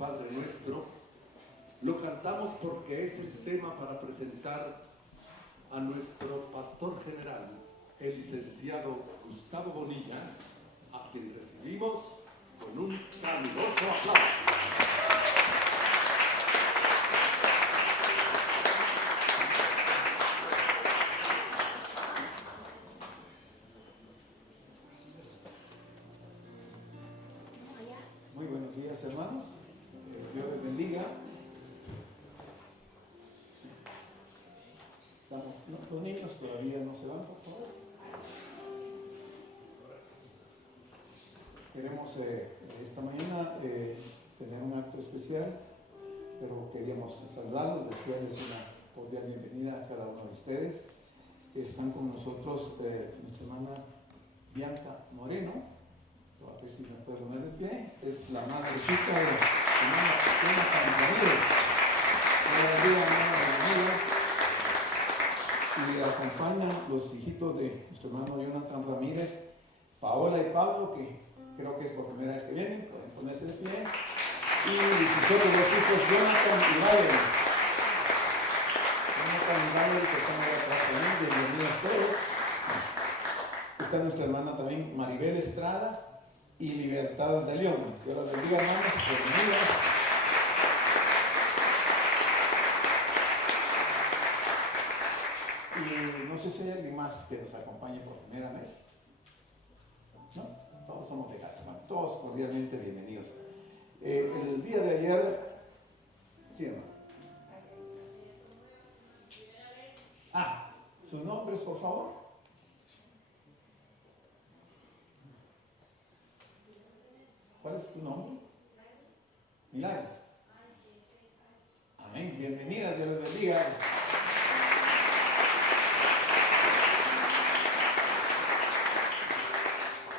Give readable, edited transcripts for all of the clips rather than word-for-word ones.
Padre Nuestro, lo cantamos porque es el tema para presentar a nuestro pastor general, el licenciado Gustavo Bonilla, a quien recibimos con un caluroso aplauso. Muy buenos días, hermanos. Dios les bendiga. Los niños todavía no se van, por favor. Queremos esta mañana tener un acto especial, pero queríamos saludarlos, desearles una cordial bienvenida a cada uno de ustedes. Están con nosotros nuestra hermana Bianca Moreno. A ver si me puedo poner de pie. Es la madrecita de hermana Jonathan Ramírez. Buenos días, hermana. Y acompañan los hijitos de nuestro hermano Jonathan Ramírez, Paola y Pablo, que creo que es por primera vez que vienen, pueden ponerse de pie. Y sus otros dos hijos, Jonathan y Valerie. Jonathan y Valerie, que están ahora atrás también, bienvenidos todos. Está nuestra hermana también, Maribel Estrada y Libertad de León. Dios las bendiga, hermanas, bienvenidas. Y no sé si hay alguien más que nos acompañe por primera vez. ¿No? Todos somos de casa, hermano. Todos cordialmente bienvenidos. El día de ayer, sí, hermano. ¿Sus nombres, por favor? ¿Cuál es tu nombre? Milagros. Amén. Bienvenidas, Dios les bendiga.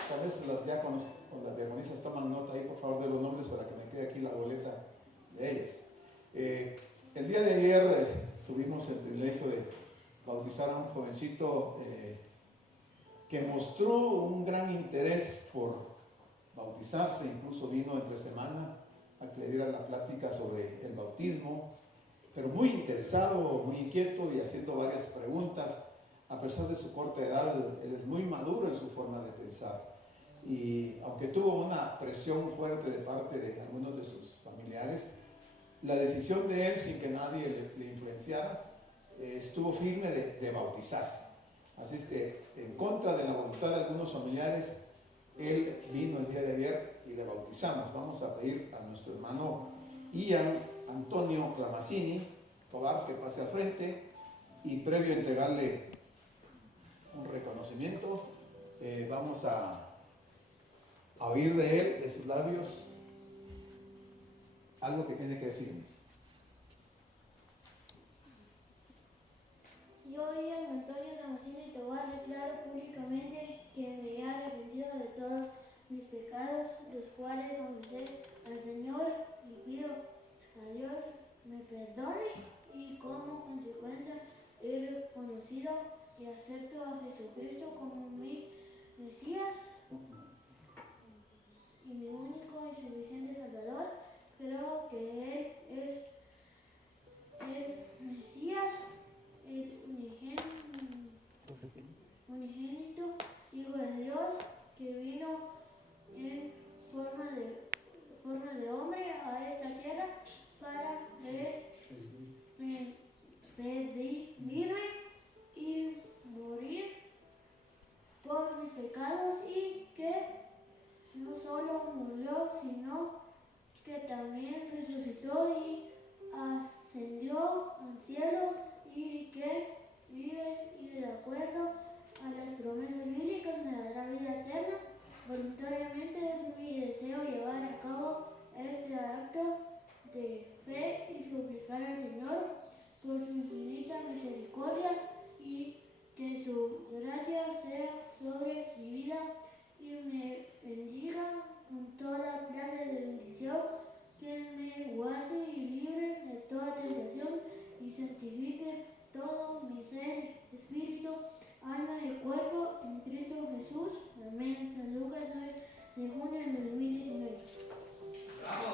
Tal vez las diáconos o las diaconisas toman nota ahí, por favor, de los nombres para que me quede aquí la boleta de ellas. El día de ayer tuvimos el privilegio de bautizar a un jovencito que mostró un gran interés por bautizarse, incluso vino entre semana a que le diera la plática sobre el bautismo, pero muy interesado, muy inquieto y haciendo varias preguntas. A pesar de su corta edad, él es muy maduro en su forma de pensar. Y aunque tuvo una presión fuerte de parte de algunos de sus familiares, la decisión de él, sin que nadie le influenciara, estuvo firme de bautizarse. Así es que, en contra de la voluntad de algunos familiares, él vino el día de ayer y le bautizamos. Vamos a pedir a nuestro hermano Ian Antonio Ramazzini Tobar que pase al frente, y previo a entregarle un reconocimiento, vamos a oír de él, de sus labios, algo que tiene que decirnos. Yo, Ian Antonio Ramazzini Tobar, declaro públicamente que me he arrepentido de todos mis pecados, los cuales confesé al Señor, y pido a Dios me perdone, y como consecuencia he reconocido y acepto a Jesucristo como mi Mesías y mi único y suficiente Salvador. Creo que Él es el Mesías, el unigénito Hijo de Dios, que vino en forma de hombre a esta tierra para redimirme y morir por mis pecados, y que no solo murió, sino que también resucitó y ascendió al cielo, y que vive, y de acuerdo a las promesas bíblicas me dará vida eterna. Voluntariamente es mi deseo llevar a cabo este acto de fe y suplicar al Señor por su infinita misericordia, y que su gracia sea sobre mi vida y me bendiga con toda clase de bendición, que me guarde y libre de toda tentación y santifique todo mi ser, espíritu, alma y cuerpo en Cristo Jesús. Amén. San Lucas 9 de junio de 2019. ¡Bravo!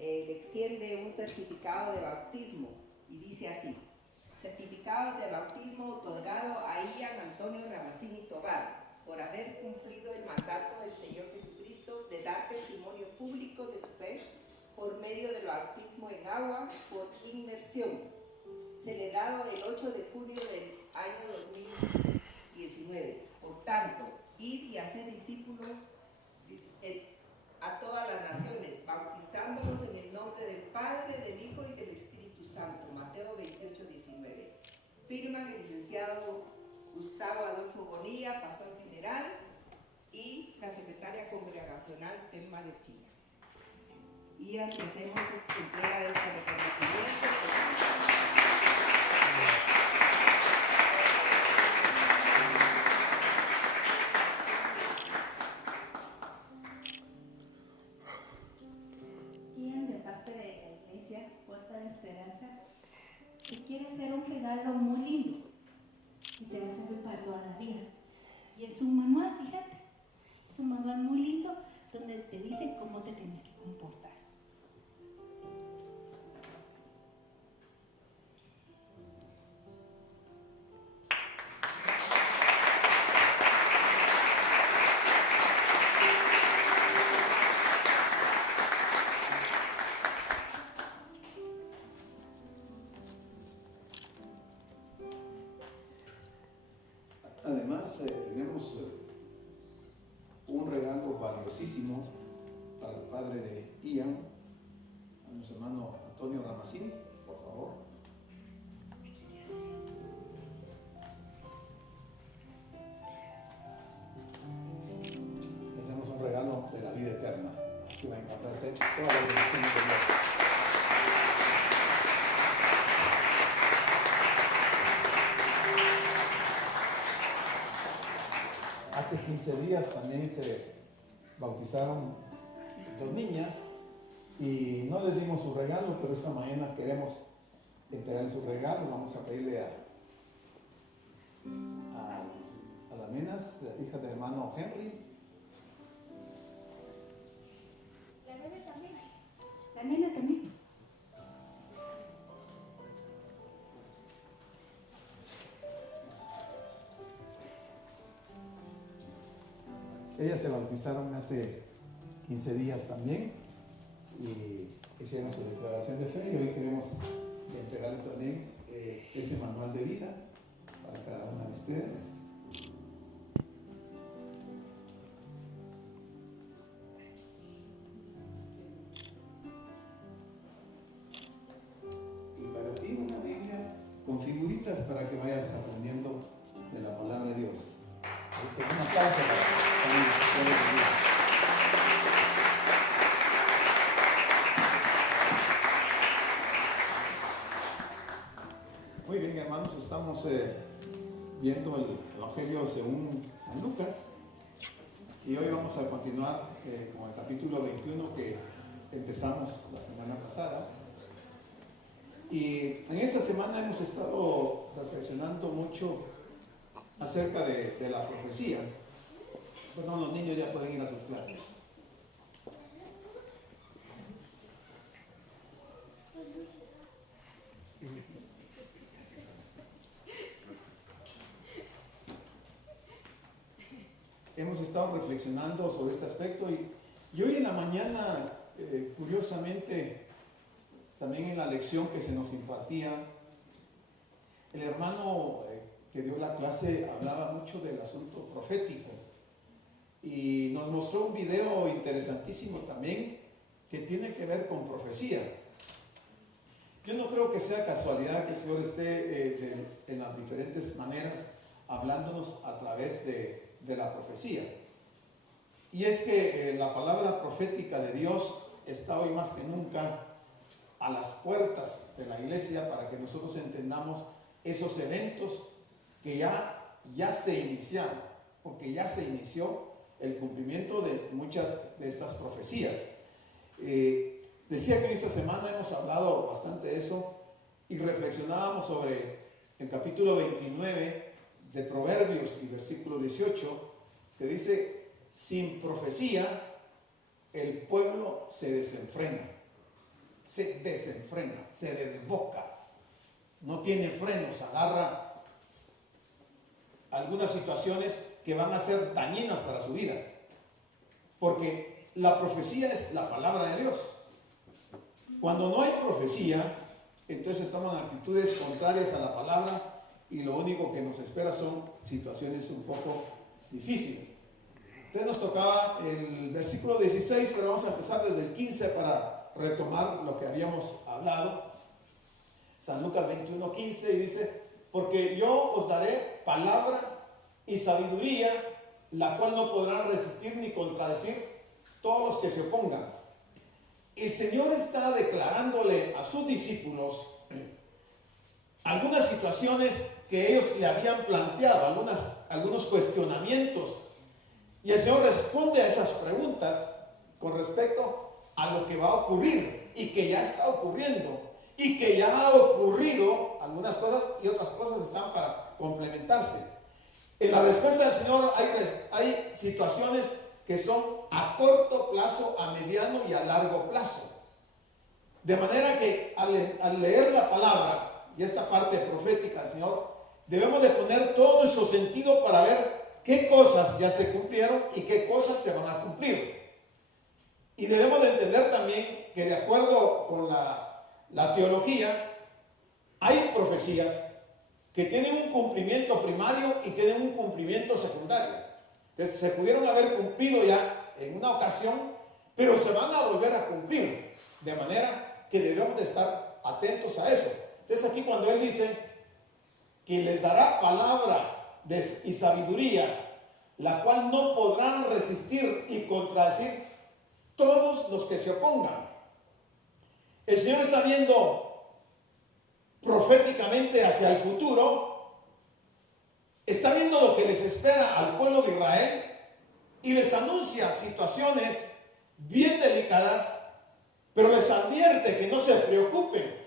le extiende un certificado de bautismo y dice así: certificado de bautismo otorgado a Ian Antonio Ramasini Tobar por haber cumplido el mandato del Señor Jesucristo de dar testimonio público de su fe por medio del bautismo en agua por inmersión, celebrado el 8 de junio del año 2019. Por tanto, id y hacer discípulos a todas las naciones, bautizándolos en el nombre del Padre, del Hijo y del Espíritu Santo. Mateo 28:19. Firman el licenciado Gustavo Adolfo Bonilla, pastor general, y la secretaria congregacional Telma del China. Y hacemos entrega de este reconocimiento. Ian, de parte de la Iglesia Puerta de Esperanza, te quiere hacer un regalo muy lindo y te va a servir para toda la vida. Y es un manual, fíjate, es un manual muy lindo donde te dice cómo te tienes que comportar. Además, tenemos un regalo valiosísimo para el padre de Ian, a nuestro hermano Antonio Ramasini, por favor. Le hacemos un regalo de la vida eterna. Aquí va a encontrarse toda la bendición de Dios. Hace 15 días también se bautizaron 2 niñas y no les dimos su regalo, pero esta mañana queremos entregarles su regalo. Vamos a pedirle a las nenas, la hija del hermano Henry. La nena también. La nena también. Ellas se bautizaron hace 15 días también y hicieron su declaración de fe, y hoy queremos entregarles también ese manual de vida para cada una de ustedes. Y para ti una Biblia con figuritas para que vayas aprendiendo de la palabra de Dios. Un aplauso para Muy bien, hermanos, estamos viendo el Evangelio según San Lucas y hoy vamos a continuar con el capítulo 21 que empezamos la semana pasada. Y en esta semana hemos estado reflexionando mucho acerca de la profecía. Bueno, los niños ya pueden ir a sus clases. Hemos estado reflexionando sobre este aspecto y hoy en la mañana, curiosamente, también en la lección que se nos impartía, el hermano que dio la clase hablaba mucho del asunto profético y nos mostró un video interesantísimo también que tiene que ver con profecía. Yo no creo que sea casualidad que el Señor esté en las diferentes maneras hablándonos a través de la profecía. Y es que la palabra profética de Dios está hoy más que nunca a las puertas de la iglesia para que nosotros entendamos esos eventos que ya se iniciaron, porque ya se inició el cumplimiento de muchas de estas profecías. Decía que en esta semana hemos hablado bastante de eso y reflexionábamos sobre el capítulo 29 de Proverbios y versículo 18, que dice: sin profecía el pueblo se desenfrena. se desenfrena, se desboca, no tiene frenos, agarra algunas situaciones que van a ser dañinas para su vida, porque la profecía es la palabra de Dios. Cuando no hay profecía, entonces se toman actitudes contrarias a la palabra y lo único que nos espera son situaciones un poco difíciles. Entonces nos tocaba el versículo 16, pero vamos a empezar desde el 15 para retomar lo que habíamos hablado. San Lucas 21:15, y dice: porque yo os daré palabra y sabiduría, la cual no podrán resistir ni contradecir todos los que se opongan. El Señor está declarándole a sus discípulos algunas situaciones que ellos le habían planteado, algunos cuestionamientos. Y el Señor responde a esas preguntas con respecto a lo que va a ocurrir y que ya está ocurriendo y que ya ha ocurrido algunas cosas y otras cosas están para complementarse. En la respuesta del Señor hay situaciones que son a corto plazo, a mediano y a largo plazo. De manera que al leer la palabra y esta parte profética del Señor, debemos de poner todo nuestro sentido para ver qué cosas ya se cumplieron y qué cosas se van a cumplir. Y debemos de entender también que de acuerdo con la teología, hay profecías que tienen un cumplimiento primario y tienen un cumplimiento secundario. Entonces se pudieron haber cumplido ya en una ocasión, pero se van a volver a cumplir. De manera que debemos de estar atentos a eso. Entonces aquí cuando Él dice que les dará palabra y sabiduría, la cual no podrán resistir y contradecir todos los que se opongan. El Señor está viendo proféticamente hacia el futuro, está viendo lo que les espera al pueblo de Israel y les anuncia situaciones bien delicadas, pero les advierte que no se preocupen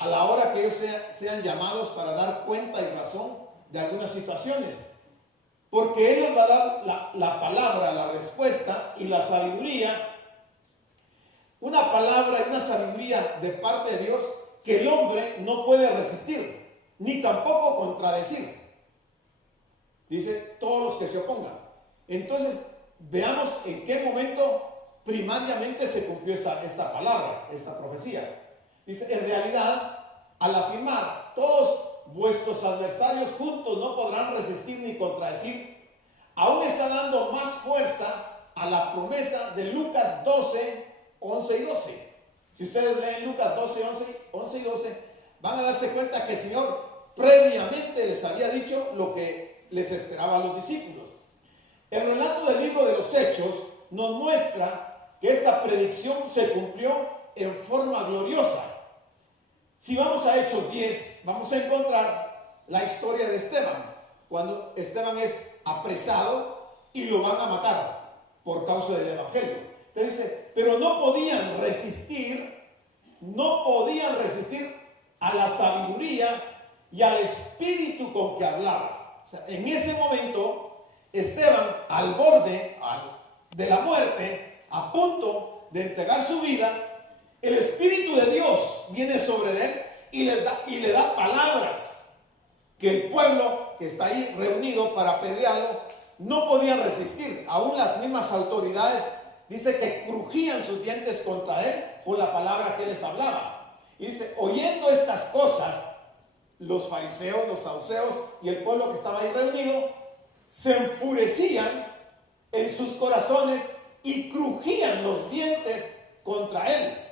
a la hora que ellos sean llamados para dar cuenta y razón de algunas situaciones, porque Él les va a dar la palabra, la respuesta y la sabiduría, una palabra y una sabiduría de parte de Dios que el hombre no puede resistir, ni tampoco contradecir. Dice, todos los que se opongan. Entonces, veamos en qué momento primariamente se cumplió esta palabra, esta profecía. Dice, en realidad, al afirmar, todos vuestros adversarios juntos no podrán resistir ni contradecir, aún está dando más fuerza a la promesa de Lucas 12, 11 y 12. Si ustedes leen Lucas 12, 11 y 12, van a darse cuenta que el Señor previamente les había dicho lo que les esperaba a los discípulos. El relato del libro de los Hechos nos muestra que esta predicción se cumplió en forma gloriosa. Si vamos a Hechos 10, vamos a encontrar la historia de Esteban, cuando Esteban es apresado y lo van a matar por causa del evangelio. Entonces dice, pero no podían resistir a la sabiduría y al espíritu con que hablaba. O sea, en ese momento, Esteban, al borde de la muerte, a punto de entregar su vida, el Espíritu de Dios viene sobre él y le da palabras que el pueblo que está ahí reunido para apedrearlo no podía resistir. Aún las mismas autoridades dice que crujían sus dientes contra él por la palabra que él les hablaba. Y dice, oyendo estas cosas, los fariseos, los saduceos y el pueblo que estaba ahí reunido se enfurecían en sus corazones y crujían los dientes contra él.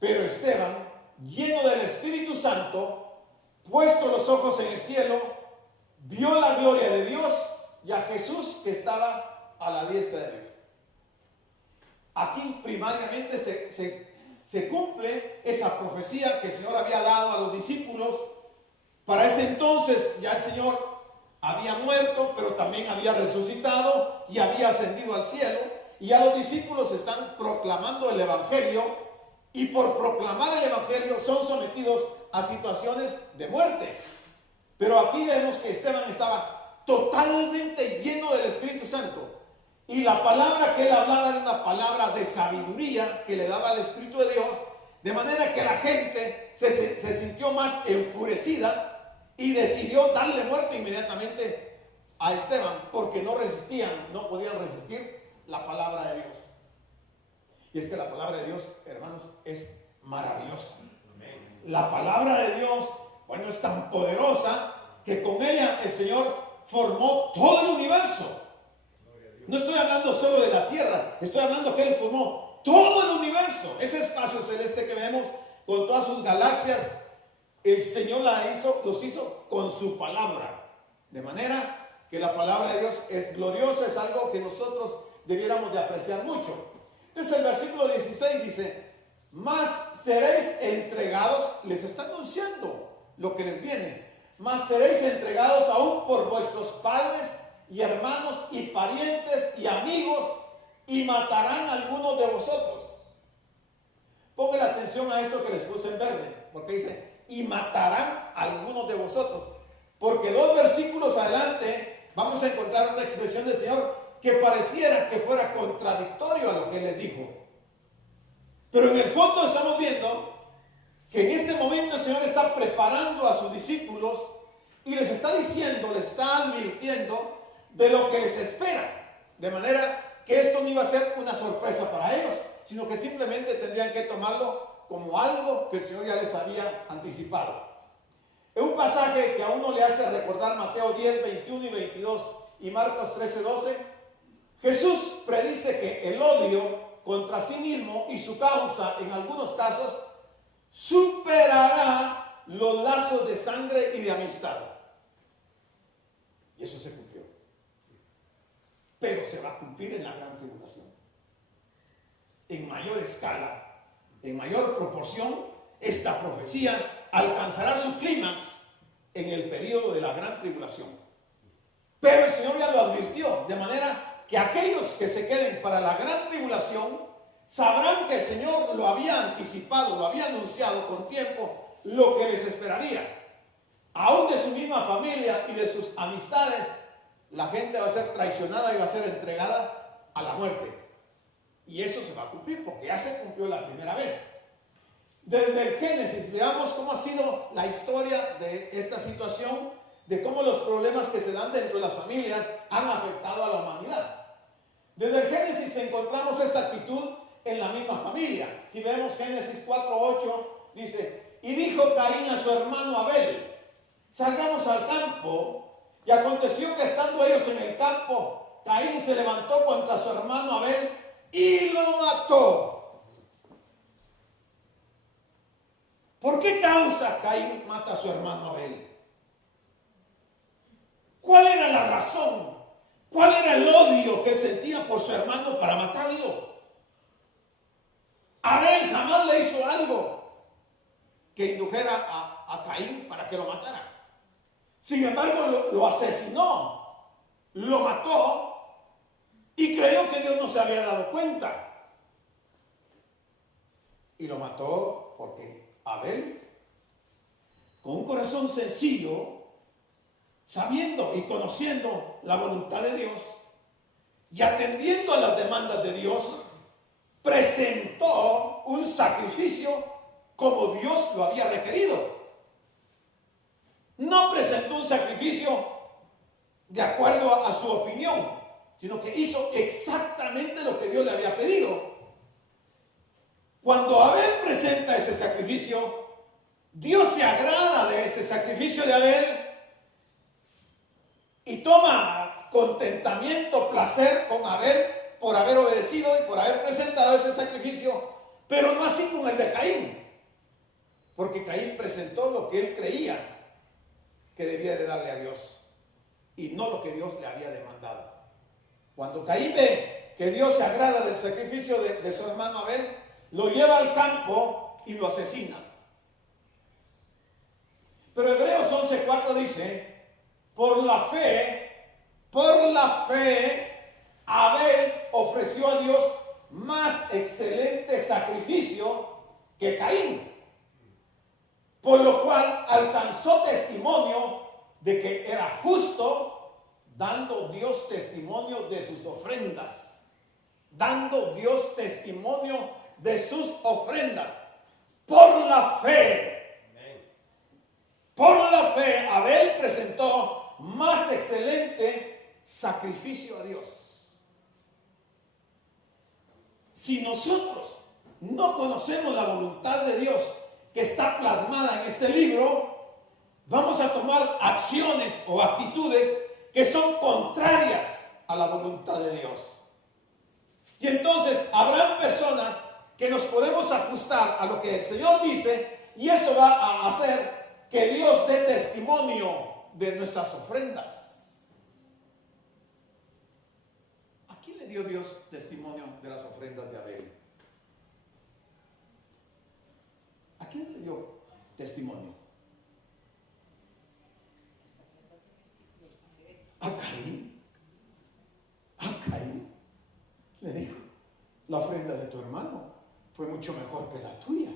Pero Esteban, lleno del Espíritu Santo, puesto los ojos en el cielo, vio la gloria de Dios y a Jesús que estaba a la diestra de Dios. Aquí primariamente se cumple esa profecía que el Señor había dado a los discípulos. Para ese entonces ya el Señor había muerto, pero también había resucitado y había ascendido al cielo. Y ya los discípulos están proclamando el Evangelio, y por proclamar el Evangelio son sometidos a situaciones de muerte. Pero aquí vemos que Esteban estaba totalmente lleno del Espíritu Santo. Y la palabra que él hablaba era una palabra de sabiduría que le daba el Espíritu de Dios, de manera que la gente se sintió más enfurecida y decidió darle muerte inmediatamente a Esteban, porque no podían resistir la palabra de Dios. Y es que la palabra de Dios, hermanos, es maravillosa. La palabra de Dios, bueno, es tan poderosa que con ella el Señor formó todo el universo. No estoy hablando solo de la tierra, estoy hablando que Él formó todo el universo. Ese espacio celeste que vemos con todas sus galaxias, el Señor los hizo con su palabra. De manera que la palabra de Dios es gloriosa, es algo que nosotros debiéramos de apreciar mucho. Entonces el versículo 16 dice: más seréis entregados, les está anunciando lo que les viene, más seréis entregados aún por vuestros padres y hermanos y parientes y amigos, y matarán a algunos de vosotros. Pongan atención a esto que les puse en verde, porque dice: y matarán a algunos de vosotros, porque 2 versículos adelante vamos a encontrar una expresión del Señor que pareciera que fuera contradictorio a lo que Él les dijo. Pero en el fondo estamos viendo que en este momento el Señor está preparando a sus discípulos y les está diciendo, les está advirtiendo de lo que les espera. De manera que esto no iba a ser una sorpresa para ellos, sino que simplemente tendrían que tomarlo como algo que el Señor ya les había anticipado. Es un pasaje que a uno le hace recordar Mateo 10, 21 y 22 y Marcos 13, 12. Jesús predice que el odio contra sí mismo y su causa, en algunos casos, superará los lazos de sangre y de amistad. Y eso se cumplió. Pero se va a cumplir en la gran tribulación. En mayor escala, en mayor proporción, esta profecía alcanzará su clímax en el periodo de la gran tribulación. Pero el Señor ya lo advirtió, de manera que aquellos que se queden para la gran tribulación sabrán que el Señor lo había anticipado, lo había anunciado con tiempo, lo que les esperaría. Aún de su misma familia y de sus amistades, la gente va a ser traicionada y va a ser entregada a la muerte. Y eso se va a cumplir porque ya se cumplió la primera vez. Desde el Génesis, veamos cómo ha sido la historia de esta situación, de cómo los problemas que se dan dentro de las familias han afectado a la humanidad. Desde el Génesis encontramos esta actitud en la misma familia. Si vemos Génesis 4:8, dice: y dijo Caín a su hermano Abel: salgamos al campo. Y aconteció que estando ellos en el campo, Caín se levantó contra su hermano Abel y lo mató. ¿Por qué causa Caín mata a su hermano Abel? ¿Cuál era la razón? ¿Cuál era el odio que él sentía por su hermano para matarlo? Abel jamás le hizo algo que indujera a Caín para que lo matara. Sin embargo, lo asesinó, lo mató y creyó que Dios no se había dado cuenta. Y lo mató porque Abel, con un corazón sencillo, sabiendo y conociendo la voluntad de Dios y atendiendo a las demandas de Dios, presentó un sacrificio como Dios lo había requerido. No presentó un sacrificio de acuerdo a su opinión, sino que hizo exactamente lo que Dios le había pedido. Cuando Abel presenta ese sacrificio, Dios se agrada de ese sacrificio de Abel y toma contentamiento, placer con Abel por haber obedecido y por haber presentado ese sacrificio, pero no así con el de Caín, porque Caín presentó lo que él creía que debía de darle a Dios y no lo que Dios le había demandado. Cuando Caín ve que Dios se agrada del sacrificio de su hermano Abel, lo lleva al campo y lo asesina. Pero Hebreos 11:4 dice: por la fe, Abel ofreció a Dios más excelente sacrificio que Caín, por lo cual alcanzó testimonio de que era justo, dando Dios testimonio de sus ofrendas. Dando Dios testimonio de sus ofrendas. Por la fe. Por la fe, Abel presentó más excelente sacrificio a Dios. Si nosotros no conocemos la voluntad de Dios que está plasmada en este libro, vamos a tomar acciones o actitudes que son contrarias a la voluntad de Dios. Y entonces habrán personas que nos podemos ajustar a lo que el Señor dice, y eso va a hacer que Dios dé testimonio de nuestras ofrendas. ¿A quién le dio Dios testimonio de las ofrendas de Abel? ¿A quién le dio testimonio? A Caín. A Caín le dijo: la ofrenda de tu hermano fue mucho mejor que la tuya.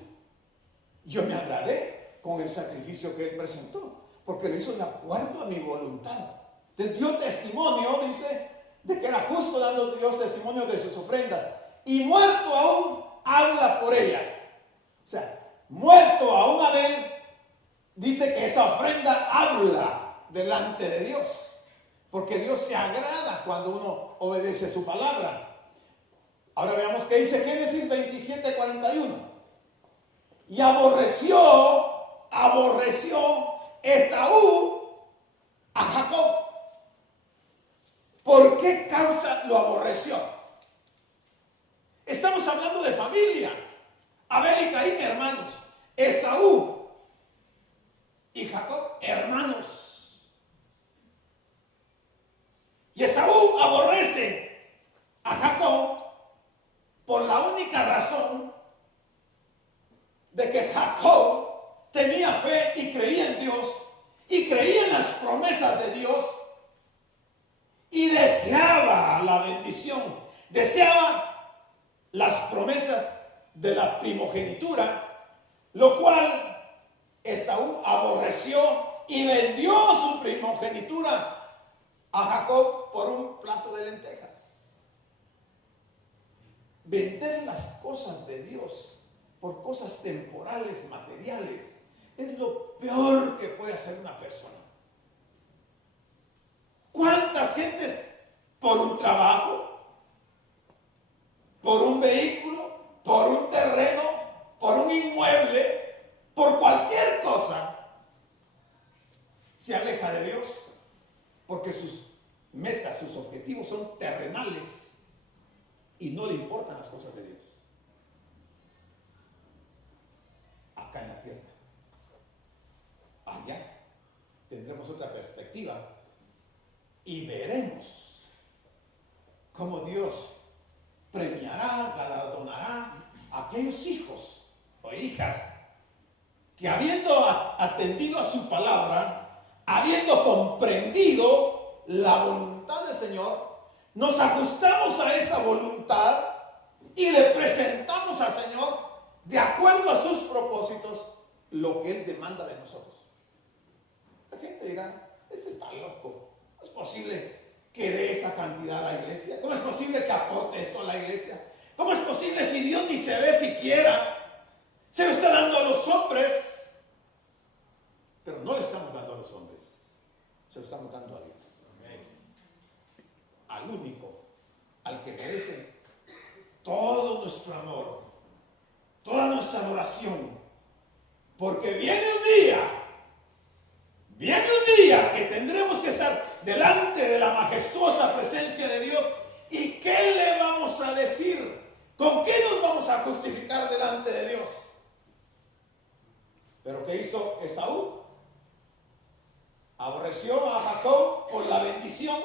Yo me agradé con el sacrificio que él presentó, porque lo hizo de acuerdo a mi voluntad. Te dio testimonio, dice, de que era justo, dando Dios testimonio de sus ofrendas. Y muerto aún, habla por ella. O sea, muerto aún Abel, dice que esa ofrenda habla delante de Dios. Porque Dios se agrada cuando uno obedece su palabra. Ahora veamos qué dice Génesis 27:41. Y aborreció Esaú a Jacob. ¿Por qué causa lo aborreció? Estamos hablando de familia. Abel y Caín, hermanos. Esaú y Jacob, hermanos. Y Esaú aborrece a Jacob por la única razón de que Jacob tenía fe y creía en Dios y creía en las promesas de Dios y deseaba la bendición, deseaba las promesas de la primogenitura, lo cual Esaú aborreció y vendió su primogenitura a Jacob por un plato de lentejas. Vender las cosas de Dios por cosas temporales, materiales, es lo peor que puede hacer una persona. ¿Cuántas gentes por un trabajo, por un vehículo, por un terreno, por un inmueble, por cualquier cosa, se aleja de Dios? Porque sus metas, sus objetivos son terrenales y no le importan las cosas de Dios. Acá en la tierra. Allá tendremos otra perspectiva y veremos cómo Dios premiará, galardonará a aquellos hijos o hijas que, habiendo atendido a su palabra, habiendo comprendido la voluntad del Señor, nos ajustamos a esa voluntad y le presentamos al Señor, de acuerdo a sus propósitos, lo que Él demanda de nosotros. La gente dirá: este está loco, ¿cómo es posible que dé esa cantidad a la iglesia? ¿Cómo es posible que aporte esto a la iglesia? ¿Cómo es posible si Dios ni se ve siquiera? Se lo está dando a los hombres. Pero no le estamos dando a los hombres, se lo estamos dando a Dios. Al único, al que merece todo nuestro amor, toda nuestra adoración. Porque viene un día que tendremos que estar delante de la majestuosa presencia de Dios. ¿Y qué le vamos a decir? ¿Con qué nos vamos a justificar delante de Dios? ¿Pero qué hizo Esaú? Aborreció a Jacob por la bendición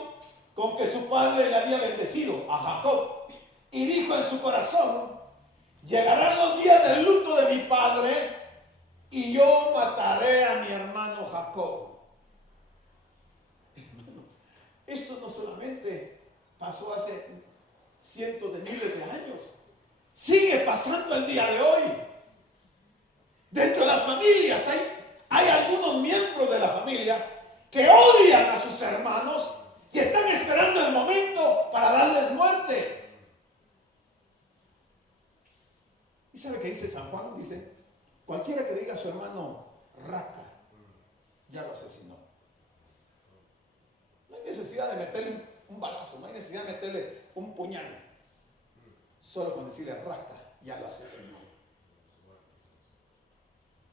con que su padre le había bendecido a Jacob. Y dijo en su corazón: llegarán los días del luto de mi padre y yo mataré a mi hermano Jacob. Hermano, esto no solamente pasó hace cientos de miles de años, sigue pasando el día de hoy. Dentro de las familias hay algunos miembros de la familia que odian a sus hermanos y están dice, cualquiera que diga a su hermano raca, ya lo asesinó. No hay necesidad de meterle un balazo, no hay necesidad de meterle un puñal. Solo con decirle raca, ya lo asesinó.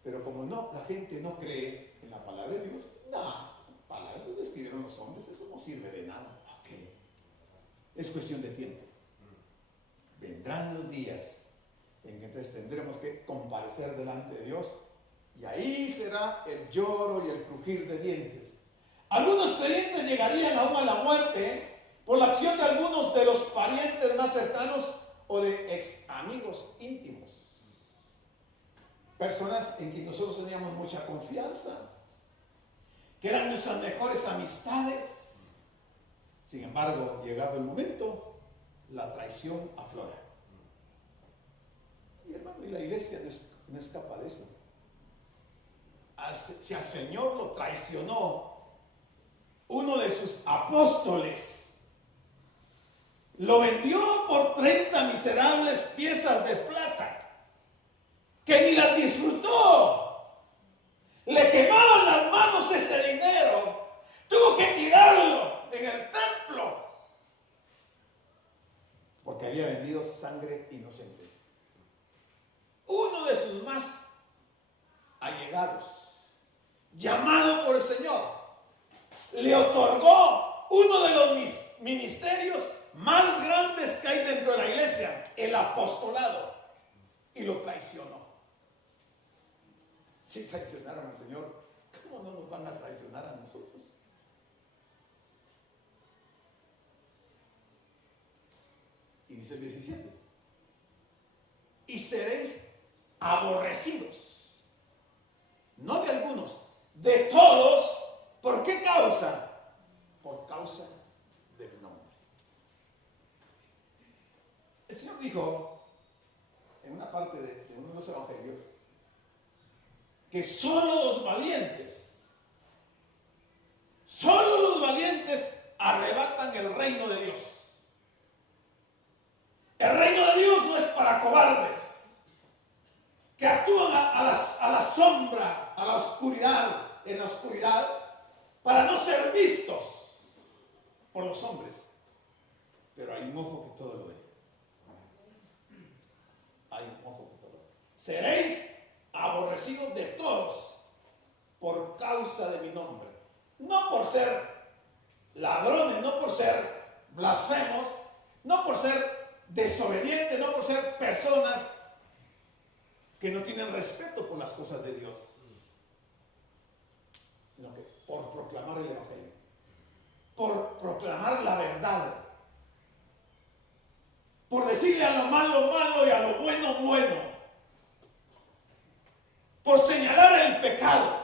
Pero como no, la gente no cree en la palabra de Dios, no, esas palabras lo escribieron los hombres, eso no sirve de nada. Ok, es cuestión de tiempo. Vendrán los días en que entonces tendremos que comparecer delante de Dios y ahí será el lloro y el crujir de dientes. Algunos creyentes llegarían aún a la muerte por la acción de algunos de los parientes más cercanos o de ex amigos íntimos. Personas en quien nosotros teníamos mucha confianza, que eran nuestras mejores amistades. Sin embargo, llegado el momento, la traición aflora. Y hermano, y la iglesia no escapa de eso. Si al Señor lo traicionó uno de sus apóstoles, lo vendió por 30 miserables piezas de plata, que ni las disfrutó, le quemaban las manos ese dinero, tuvo que tirarlo en el templo, porque había vendido sangre inocente. Uno de sus más allegados, llamado por el Señor, le otorgó uno de los ministerios más grandes que hay dentro de la iglesia, el apostolado, y lo traicionó. Si traicionaron al Señor, ¿cómo no nos van a traicionar a nosotros? Y dice el 17, y seréis aborrecidos, no de algunos, de todos. ¿Por qué causa? Por causa del nombre. El Señor dijo en una parte de uno de los evangelios que solo los valientes arrebatan el reino de Dios. El reino de Dios no es para cobardes que actúan a la sombra, a la oscuridad, en la oscuridad, para no ser vistos por los hombres. Pero hay un ojo que todo lo ve. Hay un ojo que todo lo ve. Seréis aborrecidos de todos por causa de mi nombre. No por ser ladrones, no por ser blasfemos, no por ser desobedientes, no por ser personas que no tienen respeto por las cosas de Dios, sino que por proclamar el evangelio, por proclamar la verdad, por decirle a lo malo malo y a lo bueno bueno, por señalar el pecado.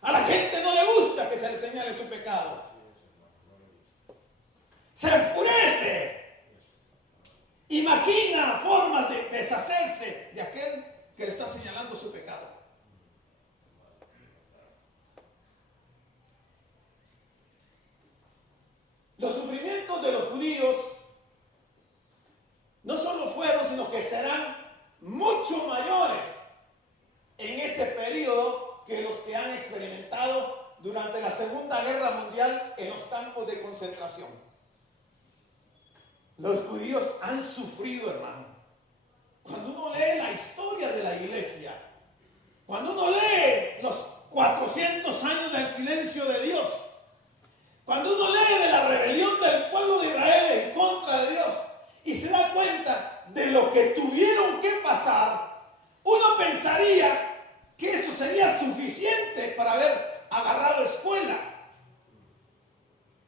A la gente no le gusta que se le señale su pecado. Se enfurece y maquina formas de deshacerse de aquel que le está señalando su pecado. Los sufrimientos de los judíos no solo fueron, sino que serán mucho mayores en ese periodo que los que han experimentado durante la Segunda Guerra Mundial en los campos de concentración. Los judíos han sufrido, hermano. Cuando uno lee la historia de la iglesia, cuando uno lee los 400 años del silencio de Dios, cuando uno lee de la rebelión del pueblo de Israel en contra de Dios y se da cuenta de lo que tuvieron que pasar, uno pensaría que eso sería suficiente para haber agarrado escuela.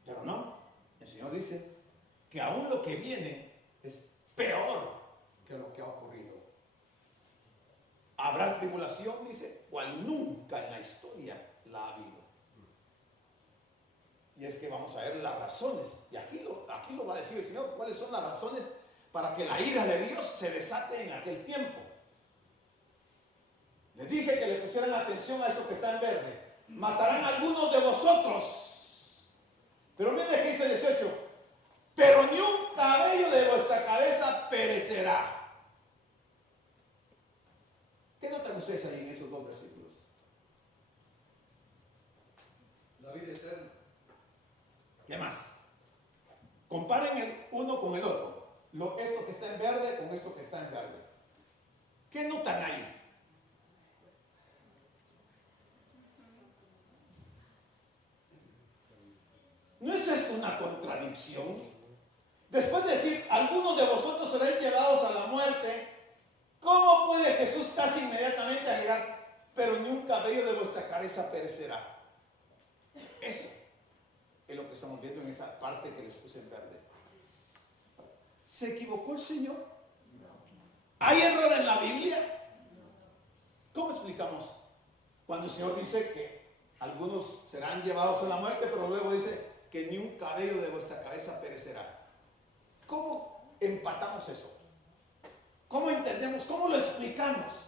Pero no, el Señor dice que aún lo que viene es peor que lo que ha ocurrido. Habrá tribulación, dice, cual nunca en la historia la ha habido. Y es que vamos a ver las razones, y aquí lo va a decir el Señor, cuáles son las razones para que la ira de Dios se desate en aquel tiempo. Les dije que le pusieran atención a eso que está en verde. Matarán a algunos de vosotros. Pero miren que dice el 18. Pero ni un cabello de vuestra cabeza perecerá. ustedes ahí en esos dos versículos. La vida eterna. ¿Qué más? Comparen el uno con el otro. Esto que está en verde con esto que está en verde. ¿Qué notan ahí? ¿No es esto una contradicción? Después de decir, algunos de vosotros serán llevados a la muerte, ¿cómo puede Jesús casi inmediatamente agregar, pero ni un cabello de vuestra cabeza perecerá? Eso es lo que estamos viendo en esa parte que les puse en verde. ¿Se equivocó el Señor? ¿Hay error en la Biblia? ¿Cómo explicamos cuando el Señor dice que algunos serán llevados a la muerte, pero luego dice que ni un cabello de vuestra cabeza perecerá? ¿Cómo empatamos eso? ¿Cómo entendemos? ¿Cómo lo explicamos?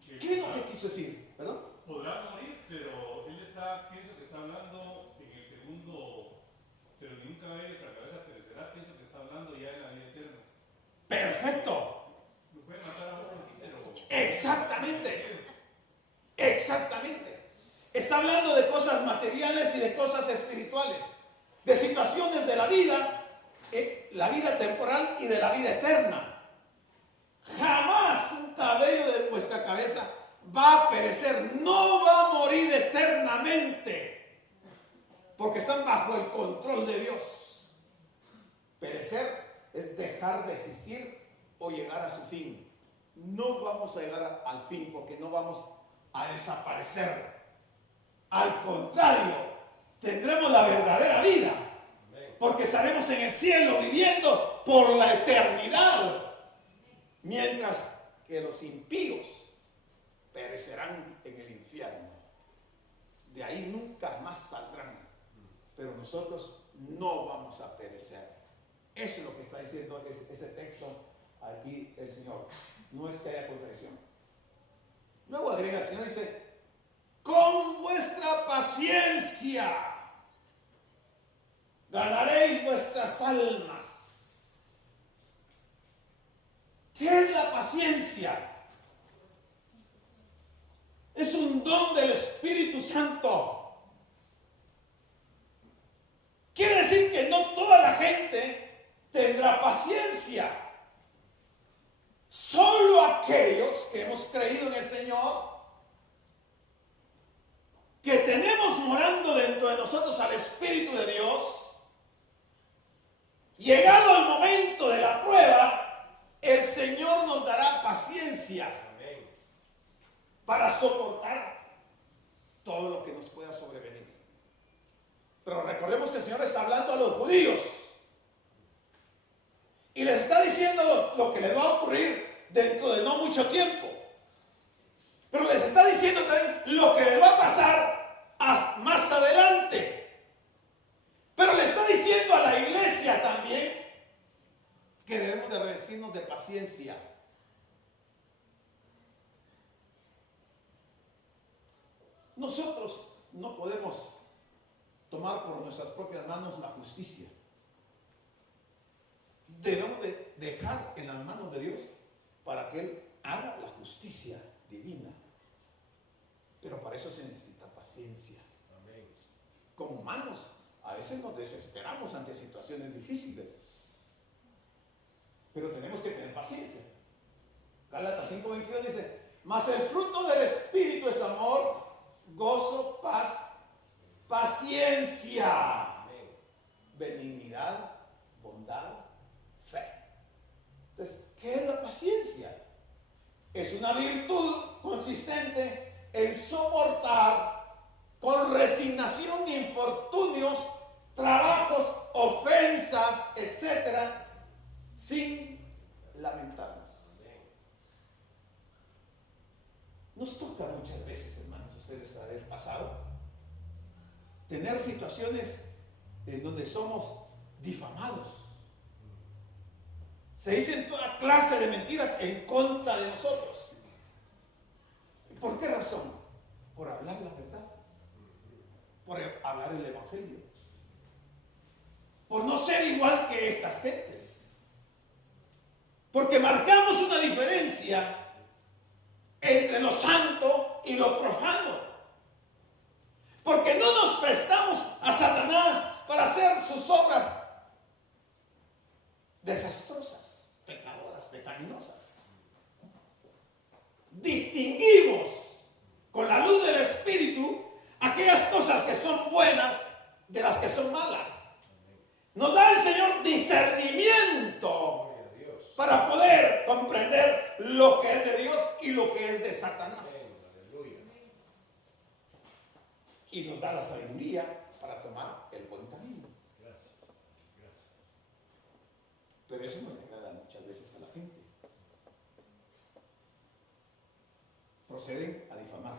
¿Qué es lo que quiso decir? ¿Perdón? Podrá morir, pero él pienso que está hablando en el segundo, pero ni un cabello de la cabeza perecerá, pienso que está hablando ya en la vida eterna. ¡Perfecto! Lo puede matar a uno aquí, pero... Exactamente. Exactamente. Está hablando de cosas materiales y de cosas espirituales, de situaciones de la vida temporal y de la vida eterna. Jamás un cabello de vuestra cabeza va a perecer, no va a morir eternamente, porque están bajo el control de Dios. Perecer es dejar de existir o llegar a su fin. No vamos a llegar al fin porque no vamos a desaparecer. Al contrario, tendremos la verdadera vida, porque estaremos en el cielo viviendo por la eternidad, mientras que los impíos perecerán en el infierno. De ahí nunca más saldrán, pero nosotros no vamos a perecer. Eso es lo que está diciendo ese texto aquí el Señor. No es que haya contradicción. Luego agrega el Señor y dice, con vuestra paciencia ganaréis vuestras almas. ¿Qué es la paciencia? Es un don del Espíritu Santo. Quiere decir que no toda la gente tendrá paciencia. Solo aquellos que hemos creído en el Señor, que tenemos morando dentro de nosotros al Espíritu de Dios, llegado el momento de la prueba, el Señor nos dará paciencia para soportar todo lo que nos pueda sobrevenir. Pero recordemos que el Señor está hablando a los judíos y les está diciendo lo que les va a ocurrir dentro de no mucho tiempo. Pero les está diciendo también lo que les va a pasar más adelante. Pero le está diciendo a la iglesia también que debemos de revestirnos de paciencia. Nosotros no podemos tomar por nuestras propias manos la justicia. Debemos de dejar en las manos de Dios para que Él haga la justicia divina. Pero para eso se necesita paciencia. Amén. Como humanos, a veces nos desesperamos ante situaciones difíciles, pero tenemos que tener paciencia. Gálatas 5:22 dice, mas el fruto del Espíritu es amor, gozo, paz, paciencia, benignidad, bondad, fe. Entonces, ¿qué es la paciencia? Es una virtud consistente en soportar con resignación infortunios, trabajos, ofensas, etcétera, sin lamentarnos. Nos toca muchas veces, hermanos, ustedes haber pasado, tener situaciones en donde somos difamados. Se dicen toda clase de mentiras en contra de nosotros. ¿Por qué razón? Por hablar la verdad, por hablar el evangelio, por no ser igual que estas gentes, porque marcamos una diferencia entre lo santo y lo profano. Porque no nos prestamos a Satanás para hacer sus obras desastrosas, pecadoras, pecaminosas. Distinguimos con la luz del Espíritu aquellas cosas que son buenas de las que son malas. Nos da el Señor discernimiento para poder comprender lo que es de Dios y lo que es de Satanás. Y nos da la sabiduría para tomar el buen camino. Pero eso no le agrada muchas veces a la gente. Proceden a difamar.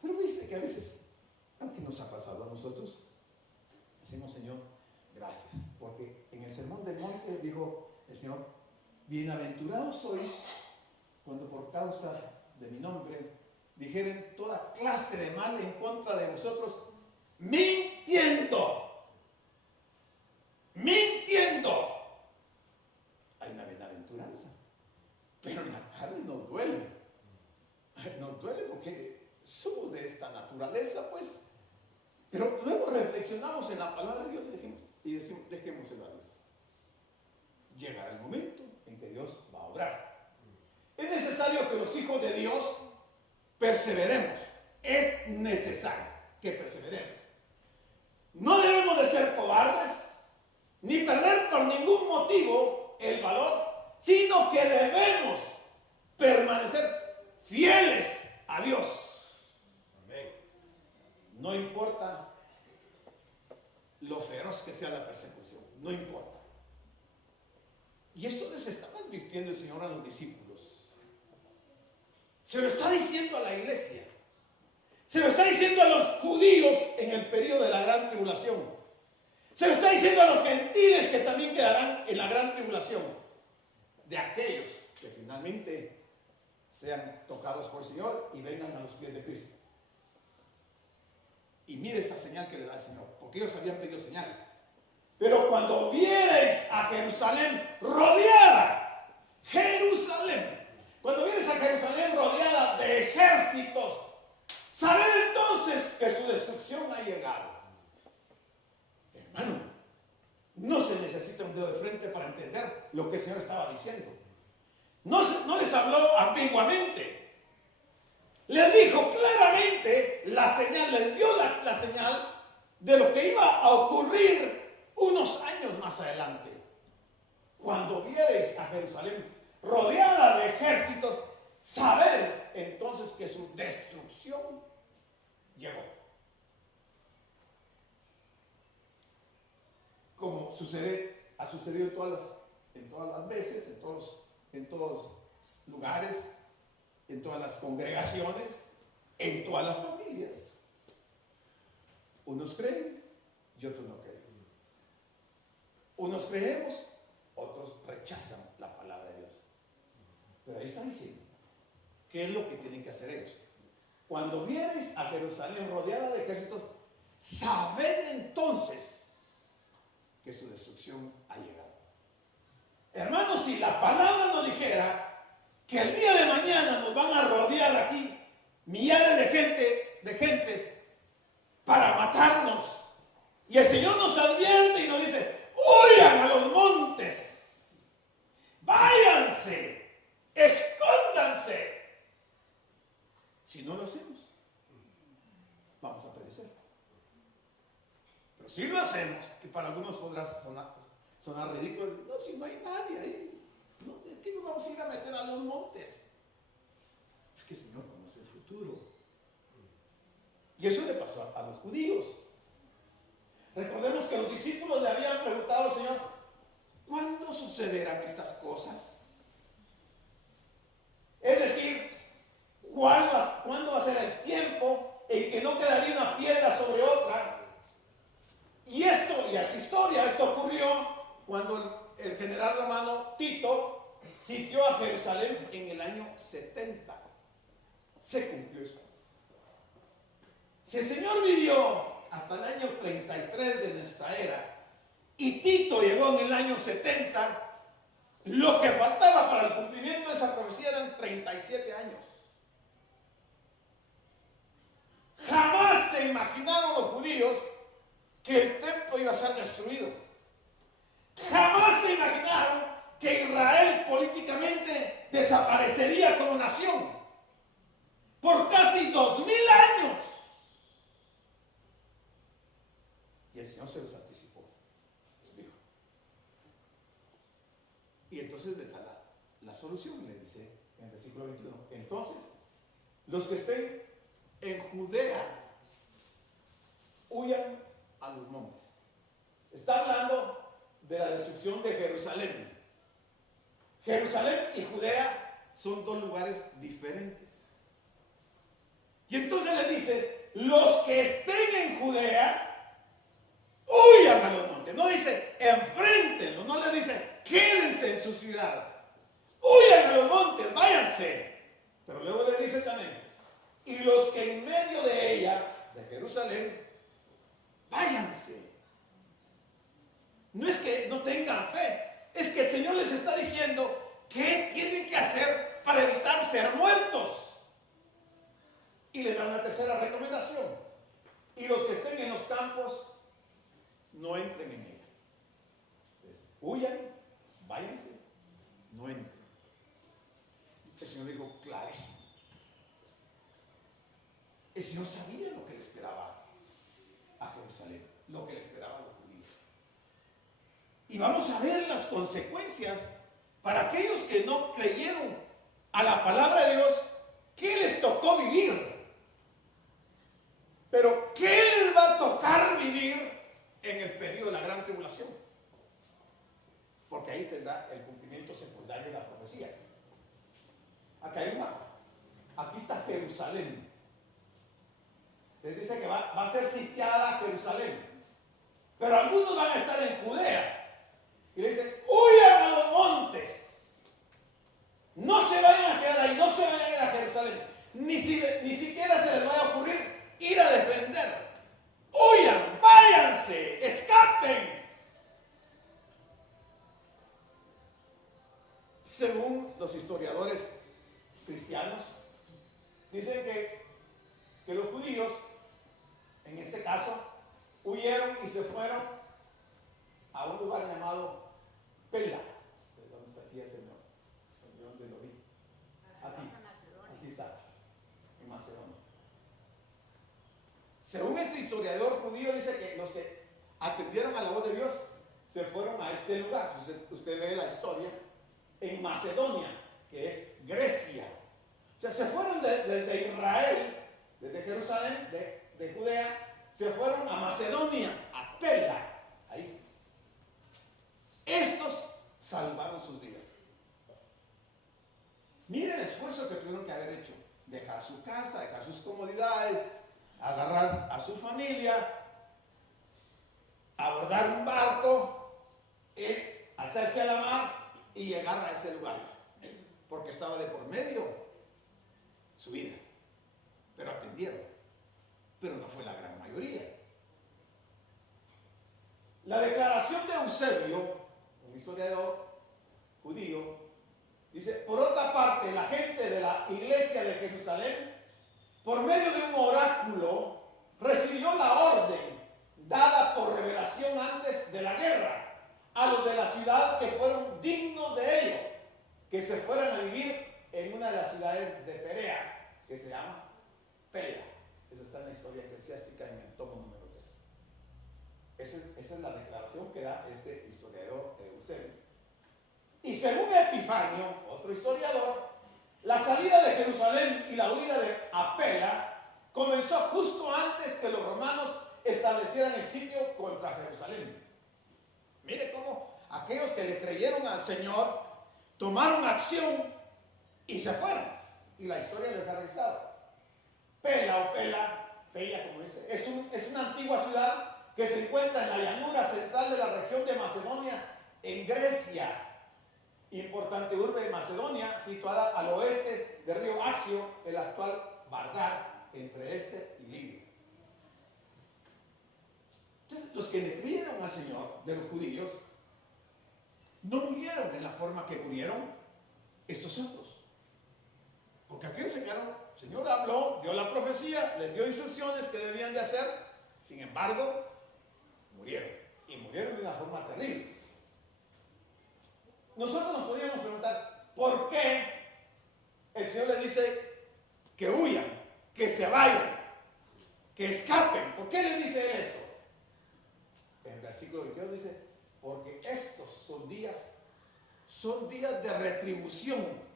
Pero dice que a veces, aunque nos ha pasado a nosotros, decimos, Señor, gracias. Porque en el Sermón del Monte dijo el Señor, bienaventurados sois cuando por causa de mi nombre dijeren toda clase de mal en contra de vosotros, mintiendo. Hay una bienaventuranza, pero en la carne nos duele. Nos duele porque somos de esta naturaleza, pues. Pero luego reflexionamos en la palabra de Dios y decimos, dejémoselo a Dios. Llegará el momento en que Dios va a obrar. Es necesario que los hijos de Dios perseveremos. Es necesario que perseveremos. No debemos de ser cobardes, ni perder por ningún motivo el valor, sino que debemos permanecer fieles a Dios. Amén. No importa lo feroz que sea la persecución, no importa. Y eso les estaba advirtiendo el Señor a los discípulos. Se lo está diciendo a la iglesia. Se lo está diciendo a los judíos en el periodo de la gran tribulación. Se lo está diciendo a los gentiles que también quedarán en la gran tribulación. De aquellos que finalmente sean tocados por el Señor y vengan a los pies de Cristo. Y mire esa señal que le da el Señor, porque ellos habían pedido señales. Pero cuando viereis a Jerusalén rodeada, cuando viereis a Jerusalén rodeada de ejércitos, sabed entonces que su destrucción ha llegado. Hermano, no se necesita un dedo de frente para entender lo que el Señor estaba diciendo. No les habló ambiguamente. Les dijo claramente la señal, les dio la señal de lo que iba a ocurrir unos años más adelante. Cuando viereis a Jerusalén rodeada de ejércitos, sabed entonces que su destrucción llegó. Como ha sucedido en todas las veces, en todos los lugares, en todas las congregaciones, en todas las familias. Unos creen y otros no creen. Unos creemos, otros rechazan la palabra de Dios. Pero ahí está diciendo, ¿qué es lo que tienen que hacer ellos? Cuando viereis a Jerusalén rodeada de ejércitos, sabed entonces que su destrucción ha llegado. Hermanos, si la palabra nos dijera que el día de mañana nos van a rodear aquí millares de gentes para matarnos, y el Señor nos advierte y nos dice, huyan a los montes, váyanse, escóndanse. Si no lo hacemos, vamos a perecer. Pero si lo hacemos, que para algunos podrá sonar ridículo, no, si no hay nadie ahí, no, ¿qué nos vamos a ir a meter a los montes? Es que el Señor conoce el futuro. Y eso le pasó a los judíos. Recordemos que los discípulos le habían preguntado al Señor, ¿cuándo sucederán estas cosas? Es decir, ¿cuándo va a ser el tiempo en que no quedaría una piedra sobre otra? Y así historia, esto ocurrió cuando el general romano Tito sitió a Jerusalén en el año 70. Se cumplió eso. Si el Señor vivió hasta el año 33 de nuestra era y Tito llegó en el año 70, Lo que faltaba para el cumplimiento de esa profecía eran 37 años. Jamás se imaginaron los judíos que el templo iba a ser destruido. Jamás se imaginaron que Israel políticamente desaparecería como nación por casi 2000 años. Y el Señor se los anticipó, se los dijo. Y entonces le da la solución, le dice en el versículo 21. Entonces, los que estén en Judea huyan a los montes. Está hablando de la destrucción de Jerusalén. Jerusalén y Judea son dos lugares diferentes. Y entonces le dice, los que estén en Judea huyan a los montes. No dice enfréntenlo, no le dice quédense en su ciudad. Huyan a los montes, váyanse. Pero luego le dice también, y los que en medio de ella, de Jerusalén, váyanse. No es que no tengan fe, es que el Señor les está diciendo qué tienen que hacer para evitar ser muertos. Y le da una tercera recomendación. Y los que estén en los campos, no entren en ella. Entonces, huyan, váyanse, no entren. El Señor dijo clarísimo. El Señor sabía lo que le esperaba a Jerusalén, lo que le esperaba a los judíos. Y vamos a ver las consecuencias para aquellos que no creyeron a la palabra de Dios. ¿Qué les tocó vivir? Pero ¿qué les va a tocar vivir en el periodo de la gran tribulación? Porque ahí tendrá el cumplimiento secundario de la profecía. Acá hay un mapa. Aquí está Jerusalén. Les dice que va a ser sitiada Jerusalén. Pero algunos van a estar en Judea. Y le dicen, huyan a los montes. No se vayan a quedar ahí, no se vayan a ir a Jerusalén. Ni siquiera se les vaya a ocurrir ir a defender. Huyan, váyanse, escapen. Según los historiadores cristianos, dicen que los judíos, en este caso, huyeron y se fueron a un lugar llamado Pela. ¿Dónde está aquí el Señor? ¿Dónde lo vi? Aquí está, en Macedonia. Según este historiador judío, dice que los que atendieron a la voz de Dios se fueron a este lugar. Usted lee la historia en Macedonia, que es Grecia. O sea, se fueron desde Israel, desde Jerusalén, de Judea, se fueron a Macedonia, a Pela, ahí. Estos salvaron sus vidas. Miren el esfuerzo que tuvieron que haber hecho. Dejar su casa, dejar sus comodidades, agarrar a su familia, abordar un barco, hacerse a la mar y llegar a ese lugar. Porque estaba de por medio su vida. Pero atendieron. Pero no fue la gran mayoría. La declaración de Eusebio, un historiador judío, dice, por otra parte, la gente de la iglesia de Jerusalén, por medio de un oráculo, recibió la orden dada por revelación antes de la guerra a los de la ciudad que fueron dignos de ello, que se fueran a vivir en una de las ciudades de Perea, que se llama Pela. Eso está en la historia eclesiástica en el tomo número 3. Esa es la declaración que da este historiador Eusebio. Y según Epifanio, otro historiador, la salida de Jerusalén y la huida de Pela comenzó justo antes que los romanos establecieran el sitio contra Jerusalén. Mire cómo aquellos que le creyeron al Señor tomaron acción y se fueron. Y la historia les ha realizado. Pela como dice, es una antigua ciudad que se encuentra en la llanura central de la región de Macedonia, en Grecia. Importante urbe de Macedonia, situada al oeste del río Axio, el actual Vardar, entre este y Lidia. Entonces, los que le creyeron al Señor, de los judíos, no murieron en la forma que murieron estos otros. Porque aquellos se quedaron, el Señor habló, dio la profecía, les dio instrucciones que debían de hacer, sin embargo, murieron. Y murieron de una forma terrible. Nosotros nos podríamos preguntar, ¿por qué el Señor les dice que huyan, que se vayan, que escapen? ¿Por qué les dice Él esto? En el versículo 22 dice, porque estos son días de retribución,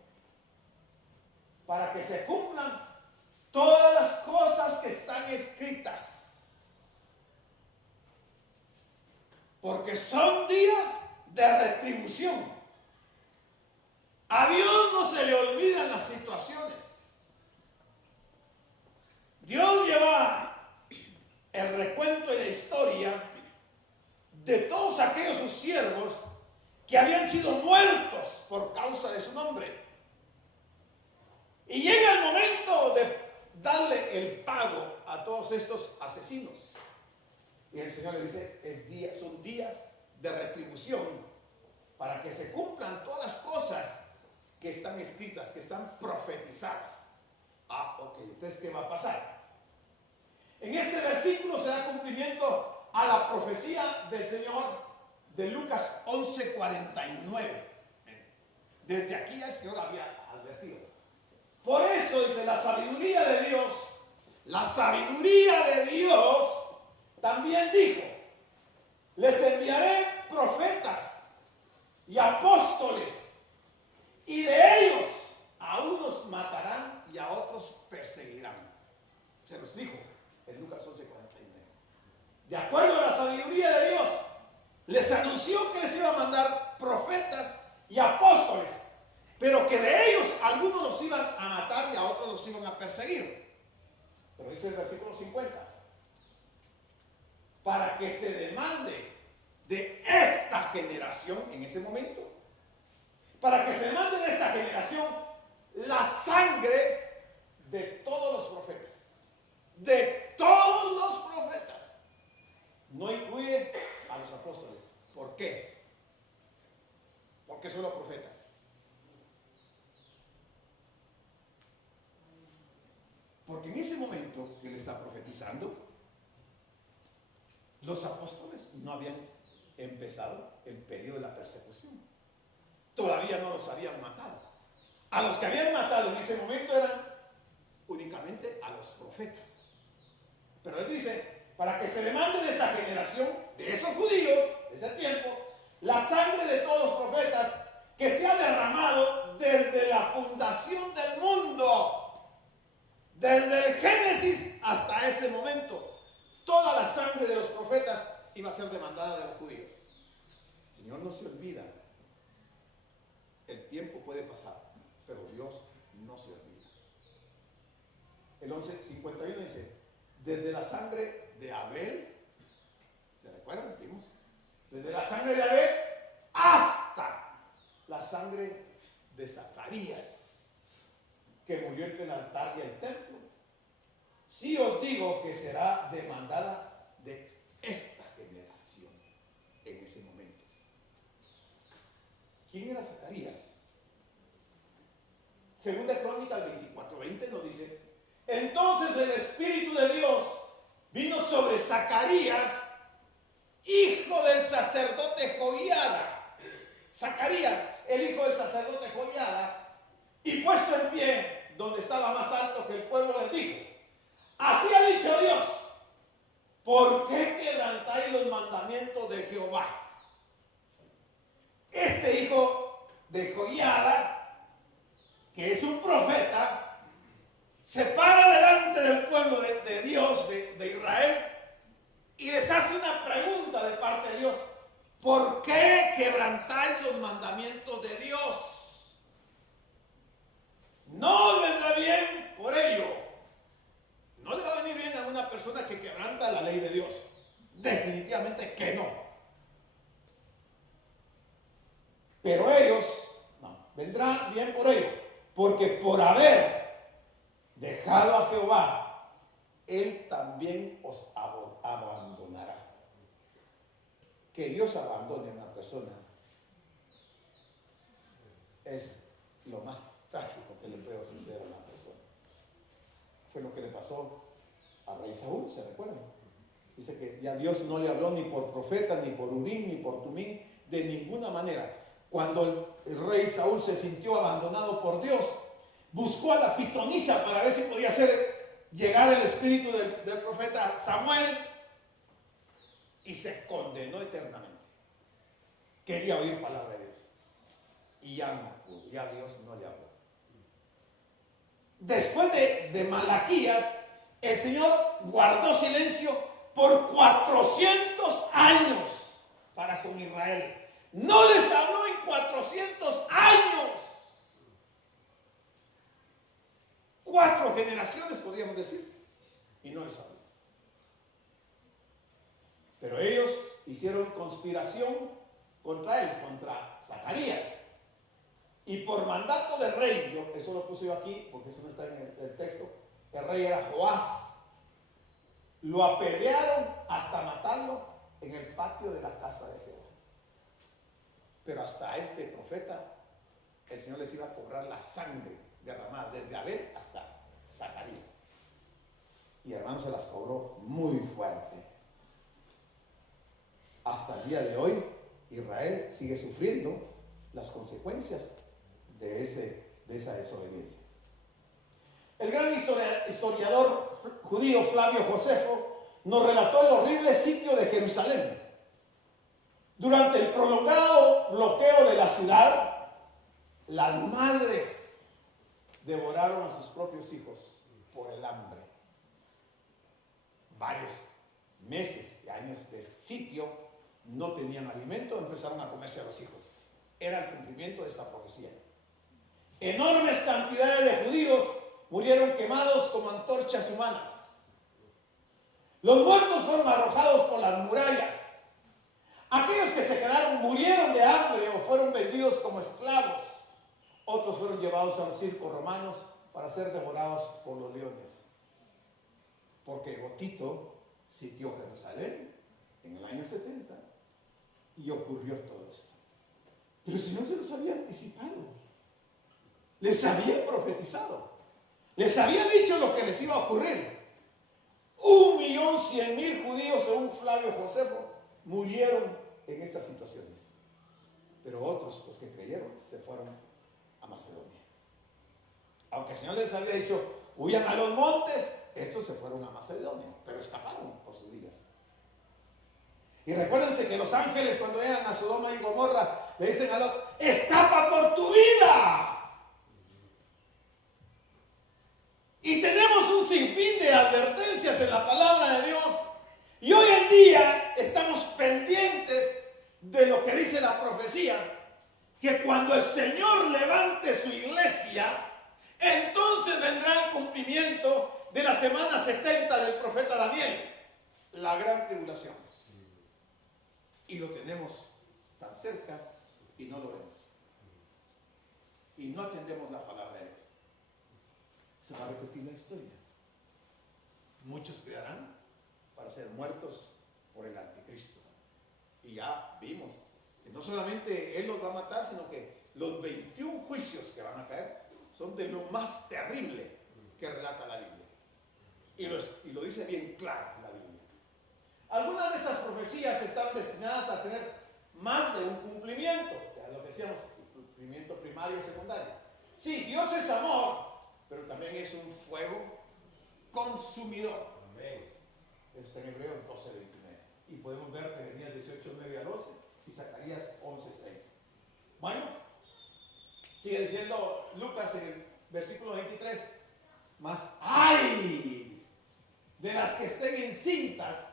para que se cumplan todas las cosas que están escritas. Porque son días de retribución. A Dios no se le olvidan las situaciones. Dios lleva el recuento y la historia de todos aquellos sus siervos que habían sido muertos por causa de su nombre. Y llega el momento de darle el pago a todos estos asesinos. Y el Señor le dice, son días de retribución para que se cumplan todas las cosas que están escritas, que están profetizadas. Ok, entonces, ¿qué va a pasar? En este versículo se da cumplimiento a la profecía del Señor de Lucas 11:49. Desde aquí ya el Señor había advertido. Por eso dice, la sabiduría de Dios también dijo, les enviaré profetas y apóstoles, y de ellos a unos matarán y a otros perseguirán. Se los dijo en Lucas 11:49. De acuerdo a la sabiduría de Dios, les anunció que les iba a mandar profetas y apóstoles, pero que de ellos algunos los iban a matar y a otros los iban a perseguir. Pero dice el versículo 50, para que se demande de esta generación en ese momento, para que se demande de esta generación la sangre de todos los profetas, de todos los profetas. No incluye a los apóstoles. ¿Por qué? Porque son los profetas. Porque en ese momento que le está profetizando, los apóstoles no habían empezado el periodo de la persecución. Todavía no los habían matado. A los que habían matado en ese momento eran únicamente a los profetas. Pero él dice, para que se demande de esa generación, de esos judíos, de ese tiempo, la sangre de todos los profetas que se ha derramado desde la fundación del mundo. Desde el Génesis hasta ese momento, toda la sangre de los profetas iba a ser demandada de los judíos. El Señor no se olvida. El tiempo puede pasar, pero Dios no se olvida. El 11:51 dice, desde la sangre de Abel, ¿se recuerdan? ¿Vimos? Desde la sangre de Abel hasta la sangre de Zacarías, que murió entre el altar y el templo. Sí os digo que será demandada de esta generación en ese momento. ¿Quién era Zacarías? Segunda Crónica 24:20 nos dice, entonces el Espíritu de Dios vino sobre Zacarías, hijo del sacerdote Joiada. Zacarías, el hijo del sacerdote Joiada, y puesto en pie donde estaba más alto que el pueblo, le dijo, así ha dicho Dios, ¿por qué quebrantáis los mandamientos de Jehová? Este hijo de Joiada, que es un profeta, se para delante del pueblo de Dios, de Israel, y les hace una pregunta de parte de Dios. ¿Por qué quebrantáis los mandamientos de Dios? No les va bien por ello. No le va a venir bien a una persona que quebranta la ley de Dios. Definitivamente que no. Pero ellos, no, vendrá bien por ello. Porque por haber dejado a Jehová, Él también os abandonará. Que Dios abandone a una persona es lo más trágico que le puede suceder a una persona. Fue lo que le pasó al rey Saúl, ¿se recuerdan? Dice que ya Dios no le habló ni por profeta, ni por Urim, ni por Tumín, de ninguna manera. Cuando el rey Saúl se sintió abandonado por Dios, buscó a la pitonisa para ver si podía hacer llegar el espíritu del profeta Samuel, y se condenó eternamente. Quería oír palabra de Dios y ya no pudo, ya Dios no le habló. Después de Malaquías, el Señor guardó silencio por 400 años para con Israel. No les habló en 400 años. 4 generaciones podríamos decir, y no les habló. Pero ellos hicieron conspiración contra él, contra Zacarías. Y por mandato del rey, eso lo puse yo aquí porque eso no está en el texto, el rey era Joás. Lo apedrearon hasta matarlo en el patio de la casa de Jehová. Pero hasta este profeta, el Señor les iba a cobrar la sangre derramada desde Abel hasta Zacarías. Y hermano, se las cobró muy fuerte. Hasta el día de hoy, Israel sigue sufriendo las consecuencias de esa desobediencia. El gran historiador judío Flavio Josefo nos relató el horrible sitio de Jerusalén. Durante el prolongado bloqueo de la ciudad, las madres devoraron a sus propios hijos por el hambre. Varios meses y años de sitio, no tenían alimento, empezaron a comerse a los hijos. Era el cumplimiento de esta profecía. Enormes cantidades de judíos murieron quemados como antorchas humanas. Los muertos fueron arrojados por las murallas. Aquellos que se quedaron murieron de hambre o fueron vendidos como esclavos. Otros fueron llevados a los circos romanos para ser devorados por los leones. Porque Gotito sitió Jerusalén en el año 70 y ocurrió todo esto. Pero si no se los había anticipado, les había profetizado, les había dicho lo que les iba a ocurrir. 1.100.000 judíos, según Flavio Josefo, murieron en estas situaciones. Pero otros, los que creyeron, se fueron a Macedonia. Aunque el Señor les había dicho, huyan a los montes, estos se fueron a Macedonia, pero escaparon por sus vidas. Y recuérdense que los ángeles, cuando llegan a Sodoma y Gomorra, le dicen a Lot, escapa por tu vida. Y tenemos un sinfín de advertencias en la palabra de Dios. Y hoy en día estamos pendientes de lo que dice la profecía, que cuando el Señor levante su iglesia, entonces vendrá el cumplimiento de la semana 70 del profeta Daniel, la gran tribulación. Y lo tenemos tan cerca y no lo vemos. Y no atendemos la palabra de Dios. Se va a repetir la historia. Muchos quedarán para ser muertos por el anticristo. Y ya vimos que no solamente él los va a matar, sino que los 21 juicios que van a caer son de lo más terrible que relata la Biblia. Y lo dice bien claro la Biblia. Algunas de esas profecías están destinadas a tener más de un cumplimiento. Ya lo que decíamos, cumplimiento primario y secundario. Sí, Dios es amor, pero también es un fuego consumidor. Amén. Está en Hebreos 12:29. Y podemos ver Jeremías 18:9 al 11 y Zacarías 11:6. Bueno, sigue diciendo Lucas en el versículo 23. Mas ¡ay! De las que estén encintas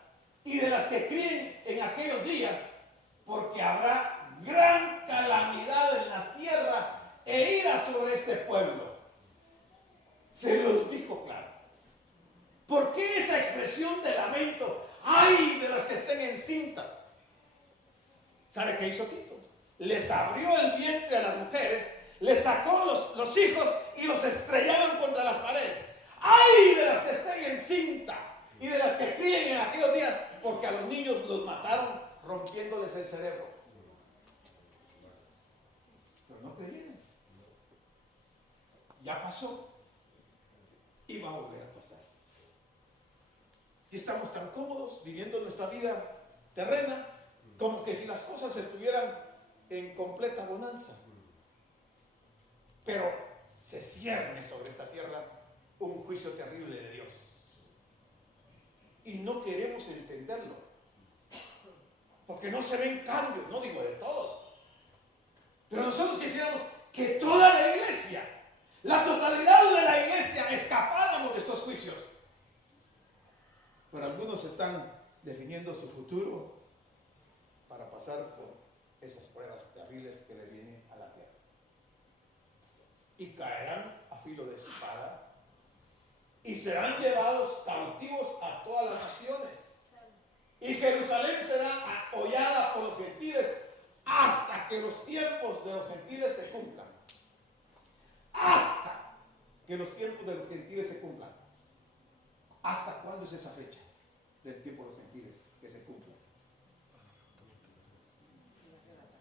y de las que críen en aquellos días, porque habrá gran calamidad en la tierra e ira sobre este pueblo. Se los dijo claro. ¿Por qué esa expresión de lamento? ¡Ay! De las que estén encintas. ¿Sabe qué hizo Tito? Les abrió el vientre a las mujeres, les sacó los hijos y los estrellaban contra las paredes. ¡Ay! De las que estén encinta y de las que críen en aquellos días, porque a los niños los mataron rompiéndoles el cerebro. Pero no creyeron. ya pasó y va a volver a pasar. Y estamos tan cómodos viviendo nuestra vida terrena como que si las cosas estuvieran en completa bonanza. Pero se cierne sobre esta tierra un juicio terrible de Dios. Y no queremos entenderlo. Porque no se ven cambios, no digo de todos. Pero nosotros quisiéramos que toda la iglesia, la totalidad de la iglesia, escapáramos de estos juicios. Pero algunos están definiendo su futuro para pasar por esas pruebas terribles que le vienen a la tierra. Y caerán a filo de espada y serán llevados cautivos a todas las naciones. Y Jerusalén será hollada por los gentiles hasta que los tiempos de los gentiles se cumplan. Hasta que los tiempos de los gentiles se cumplan. ¿Hasta cuándo es esa fecha del tiempo de los gentiles que se cumpla?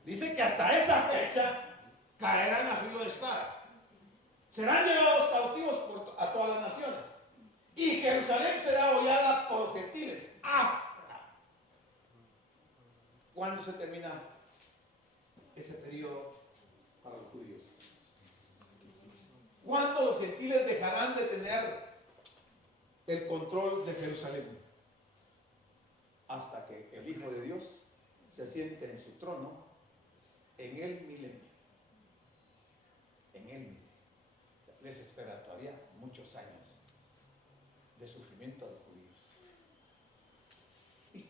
Dice que hasta esa fecha caerán a filo de espada. Serán llevados cautivos a todas las naciones. Y Jerusalén será hollada por los gentiles. ¿Hasta cuándo se termina ese periodo para los judíos? ¿Cuándo los gentiles dejarán de tener el control de Jerusalén? Hasta que el Hijo de Dios se siente en su trono en el milenio. En el milenio. Les espera todavía muchos años de sufrimiento a los judíos. Y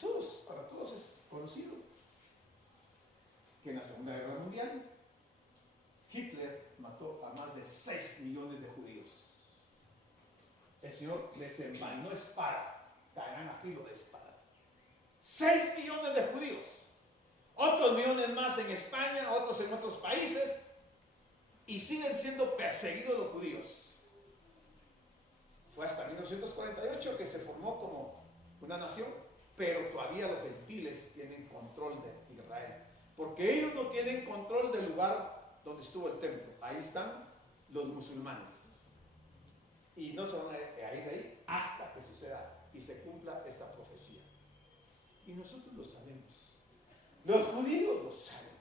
para todos es conocido que en la Segunda Guerra Mundial Hitler mató a más de 6 millones de judíos. El Señor les envainó espada, caerán a filo de espada. 6 millones de judíos, otros millones más en España, otros en otros países, y siguen siendo perseguidos los judíos. Fue hasta 1948 que se formó como una nación, pero todavía los gentiles tienen control de Israel, porque ellos no tienen control del lugar donde estuvo el templo. Ahí están los musulmanes, y no se van a ir de ahí hasta que suceda y se cumpla esta profecía. Y nosotros lo sabemos, los judíos lo saben,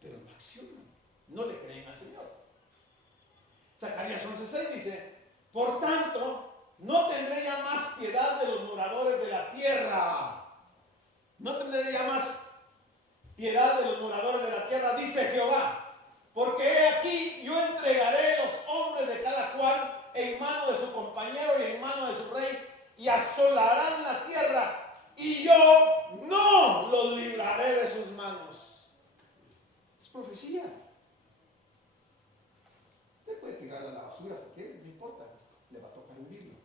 pero no accionan, no le creen al Señor. Zacarías 11:6 dice: por tanto, no tendré ya más piedad de los moradores de la tierra. No tendré ya más piedad de los moradores de la tierra, dice Jehová. Porque he aquí, yo entregaré los hombres de cada cual en mano de su compañero y en mano de su rey, y asolarán la tierra, y yo no los libraré de sus manos. Es profecía. Usted puede tirarla a la basura si quiere, no importa, le va a tocar vivirlo.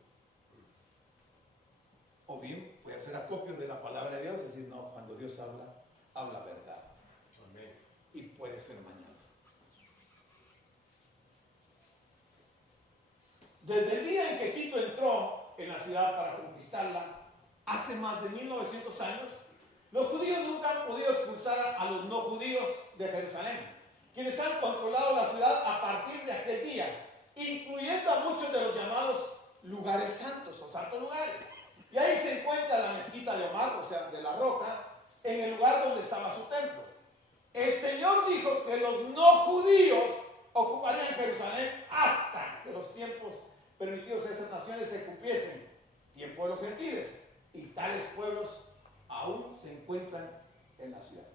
O bien puede hacer acopio de la palabra de Dios y decir: no, cuando Dios habla, habla verdad. Amén. Y puede ser mañana. Desde el día en que Tito entró en la ciudad para conquistarla, hace más de 1900 años, los judíos nunca han podido expulsar a los no judíos de Jerusalén, quienes han controlado la ciudad a partir de aquel día, incluyendo a muchos de los llamados lugares santos o santos lugares. Y ahí se encuentra la mezquita de Omar, o sea, de la roca, en el lugar donde estaba su templo. El Señor dijo que los no judíos ocuparían Jerusalén hasta que los tiempos permitidos a esas naciones se cumpliesen, tiempo de los gentiles, y tales pueblos aún se encuentran en la ciudad.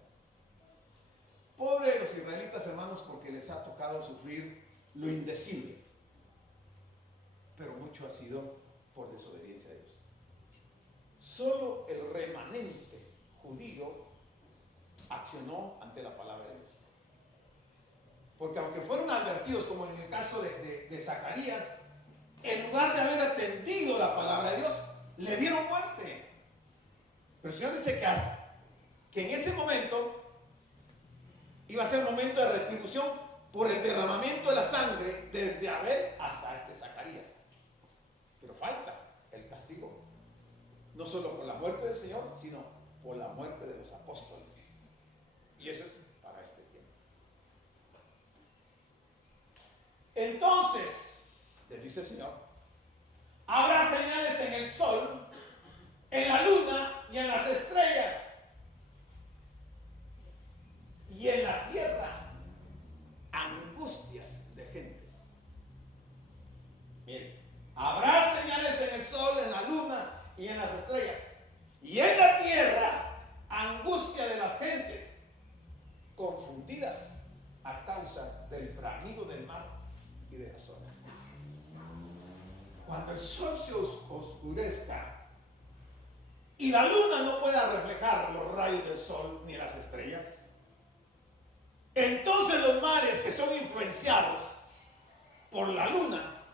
Pobre de los israelitas, hermanos, porque les ha tocado sufrir lo indecible, pero mucho ha sido por desobediencia a Dios. Solo el remanente judío accionó ante la palabra de Dios, porque aunque fueron advertidos, como en el caso de Zacarías, en lugar de haber atendido la palabra de Dios, le dieron muerte. Pero el Señor dice que en ese momento iba a ser momento de retribución por el derramamiento de la sangre desde Abel hasta este Zacarías. Pero falta el castigo, no solo por la muerte del Señor, sino por la muerte de los apóstoles. Y eso es para este tiempo. Entonces, dice el Señor, habrá señales en el sol, en la luna y en las estrellas, y en la tierra angustias de gentes. Miren, habrá señales en el sol, en la luna y en las estrellas, y en la tierra angustia de las gentes, confundidas a causa del bramido del mar y de las olas. Cuando el sol se oscurezca y la luna no pueda reflejar los rayos del sol ni las estrellas, entonces los mares que son influenciados por la luna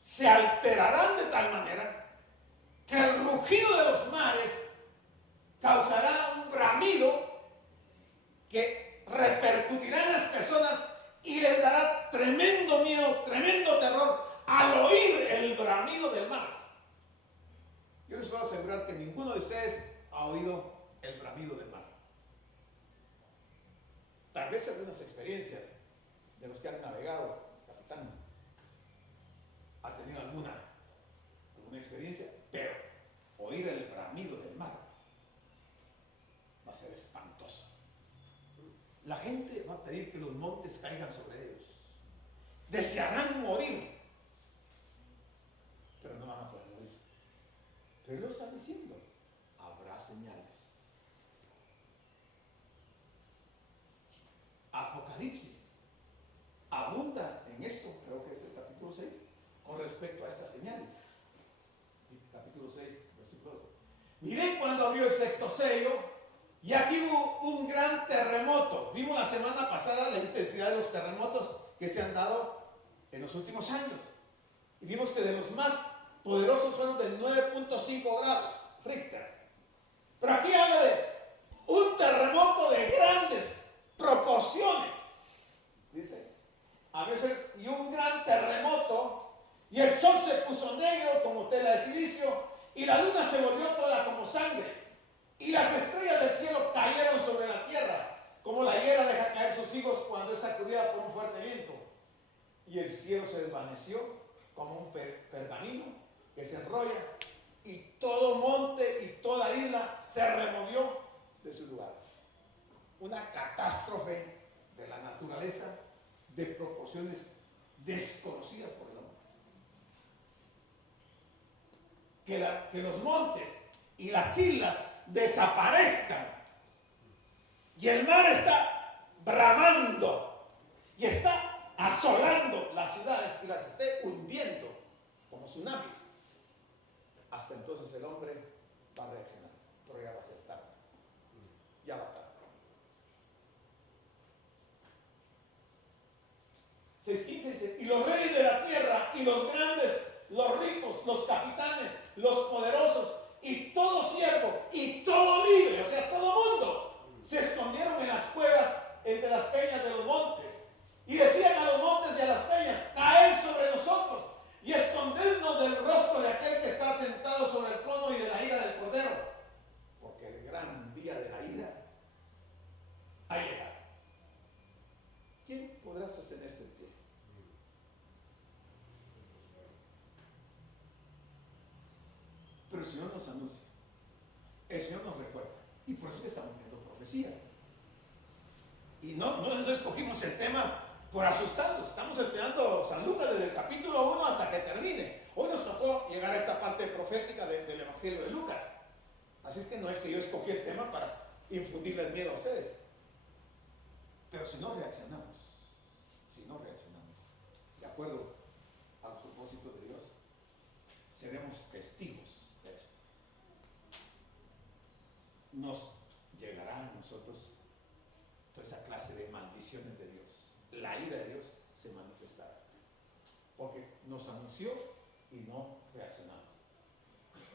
se alterarán de tal manera que el rugido de los mares causará un bramido que repercutirá en las personas y les dará tremendo miedo, tremendo terror al oír el bramido del mar. Yo les puedo asegurar que ninguno de ustedes ha oído el bramido del mar. Tal vez algunas experiencias de los que han navegado, capitán, ha tenido alguna experiencia, pero oír el bramido del mar va a ser espantoso. La gente va a pedir que los montes caigan sobre ellos. Desearán morir, pero no van a poder morir. Pero él lo está diciendo, habrá señales. Apocalipsis abunda en esto, creo que es el capítulo 6, con respecto a estas señales. Capítulo 6, versículo 12. Miré cuando abrió el sexto sello, y aquí hubo un gran terremoto. Vimos la semana pasada la intensidad de los terremotos que se han dado en los últimos años. Y vimos que de los más poderosos fueron de 9.5 grados Richter. Pero aquí habla de un terremoto de grandes proporciones. Dice, y un gran terremoto, y el sol se puso negro como tela de silicio, y la luna se volvió toda como sangre, y las estrellas del cielo cayeron sobre la tierra, como la higuera deja caer sus higos cuando es sacudida por un fuerte viento. Y el cielo se desvaneció como un pergamino que se enrolla, y todo monte y toda isla se removió de su lugar. Una catástrofe de la naturaleza de proporciones desconocidas por el hombre. Que los montes y las islas desaparezcan, y el mar está bramando y está asolando las ciudades y las esté hundiendo como tsunamis. Hasta entonces el hombre va a reaccionar, pero ya va a ser tarde. Ya va tarde. 6:15 dice, y los reyes de la tierra, y los grandes, los ricos, los capitanes, los poderosos, y todo siervo, y todo libre, o sea, todo mundo, se escondieron en las cuevas entre las peñas de los montes, y decían a los montes y a las peñas, caed sobre nosotros, y escondernos del rostro de aquel que está sentado sobre el trono y de la ira del Cordero, porque el gran día de la ira ha llegado. ¿Quién podrá sostenerse en pie? Pero el Señor nos anuncia, el Señor nos recuerda, y por eso estamos viendo profecía. Y no escogimos el tema por asustarnos. Estamos estudiando San Lucas desde el capítulo 1 hasta que termine. Hoy nos tocó llegar a esta parte profética del Evangelio de Lucas. Así es que no es que yo escogí el tema para infundirles miedo a ustedes. Pero si no reaccionamos, de acuerdo a los propósitos de Dios, seremos testigos de esto. Nos llegará a nosotros toda esa clase de maldiciones de Dios. La ira de Dios se manifestará, porque nos anunció y no reaccionamos.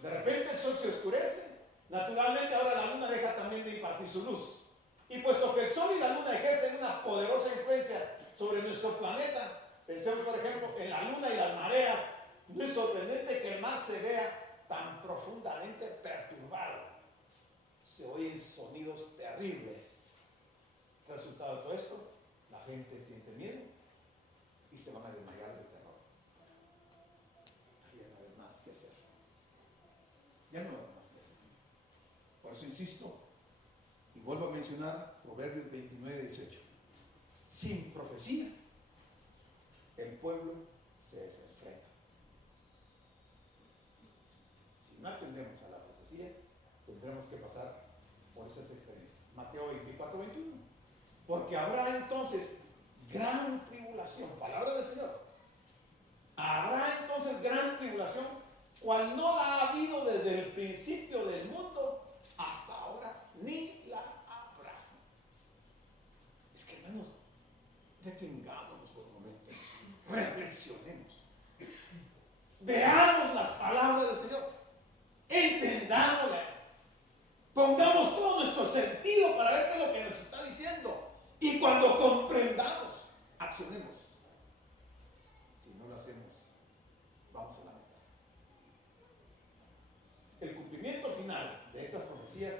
De repente el sol se oscurece, naturalmente ahora la luna deja también de impartir su luz, y puesto que el sol y la luna ejercen una poderosa influencia sobre nuestro planeta, pensemos por ejemplo en la luna y las mareas, no es sorprendente que el mar se vea tan profundamente perturbado. Se oyen sonidos terribles. Resultado de todo esto, la gente siente miedo y se van a desmayar de terror. eso insisto y vuelvo a mencionar Proverbios 29:18. Sin profecía, el pueblo se desenfrena. Si no atendemos a la profecía, tendremos que pasar por esas experiencias. Mateo 24:21. Porque habrá entonces gran tribulación, palabra del Señor. Habrá entonces gran tribulación, cual no la ha habido desde el principio del mundo hasta ahora, ni la habrá. Es que hermanos, detengámonos por un momento, reflexionemos, veamos las palabras del Señor, entendámosla, pongamos todo nuestro sentido para ver qué es lo que nos está diciendo, y cuando comprendamos, accionemos. Si no lo hacemos, vamos a la mitad. El cumplimiento final de estas profecías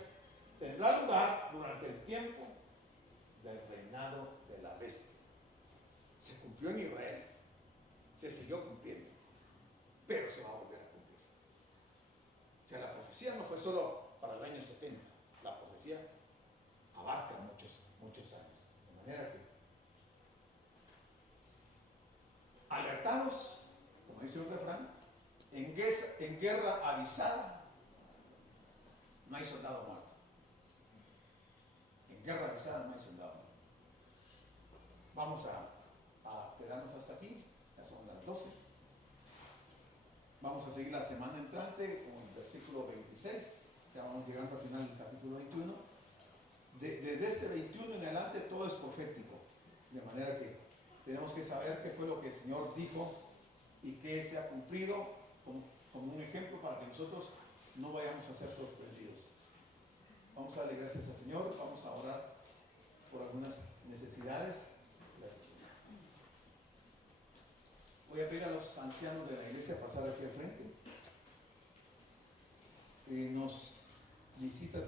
tendrá lugar durante el tiempo del reinado de la bestia. Se cumplió en Israel, se siguió cumpliendo, pero se va a volver a cumplir. O sea, la profecía no fue solo para el año 70, la profecía abarca muchos años, de manera que alertados, como dice un refrán, en guerra avisada no hay soldado muerto. En guerra avisada no hay soldado muerto. Vamos a quedarnos hasta aquí, ya son las 12. Vamos a seguir la semana entrante con el versículo 26, ya vamos llegando al final del capítulo 21. Desde este 21 en adelante todo es profético, de manera que tenemos que saber qué fue lo que el Señor dijo y qué se ha cumplido como un ejemplo para que nosotros no vayamos a ser sorprendidos. Vamos a darle gracias al Señor, vamos a orar por algunas necesidades. Gracias, Señor. Voy a pedir a los ancianos de la iglesia a pasar aquí al frente. Nos visita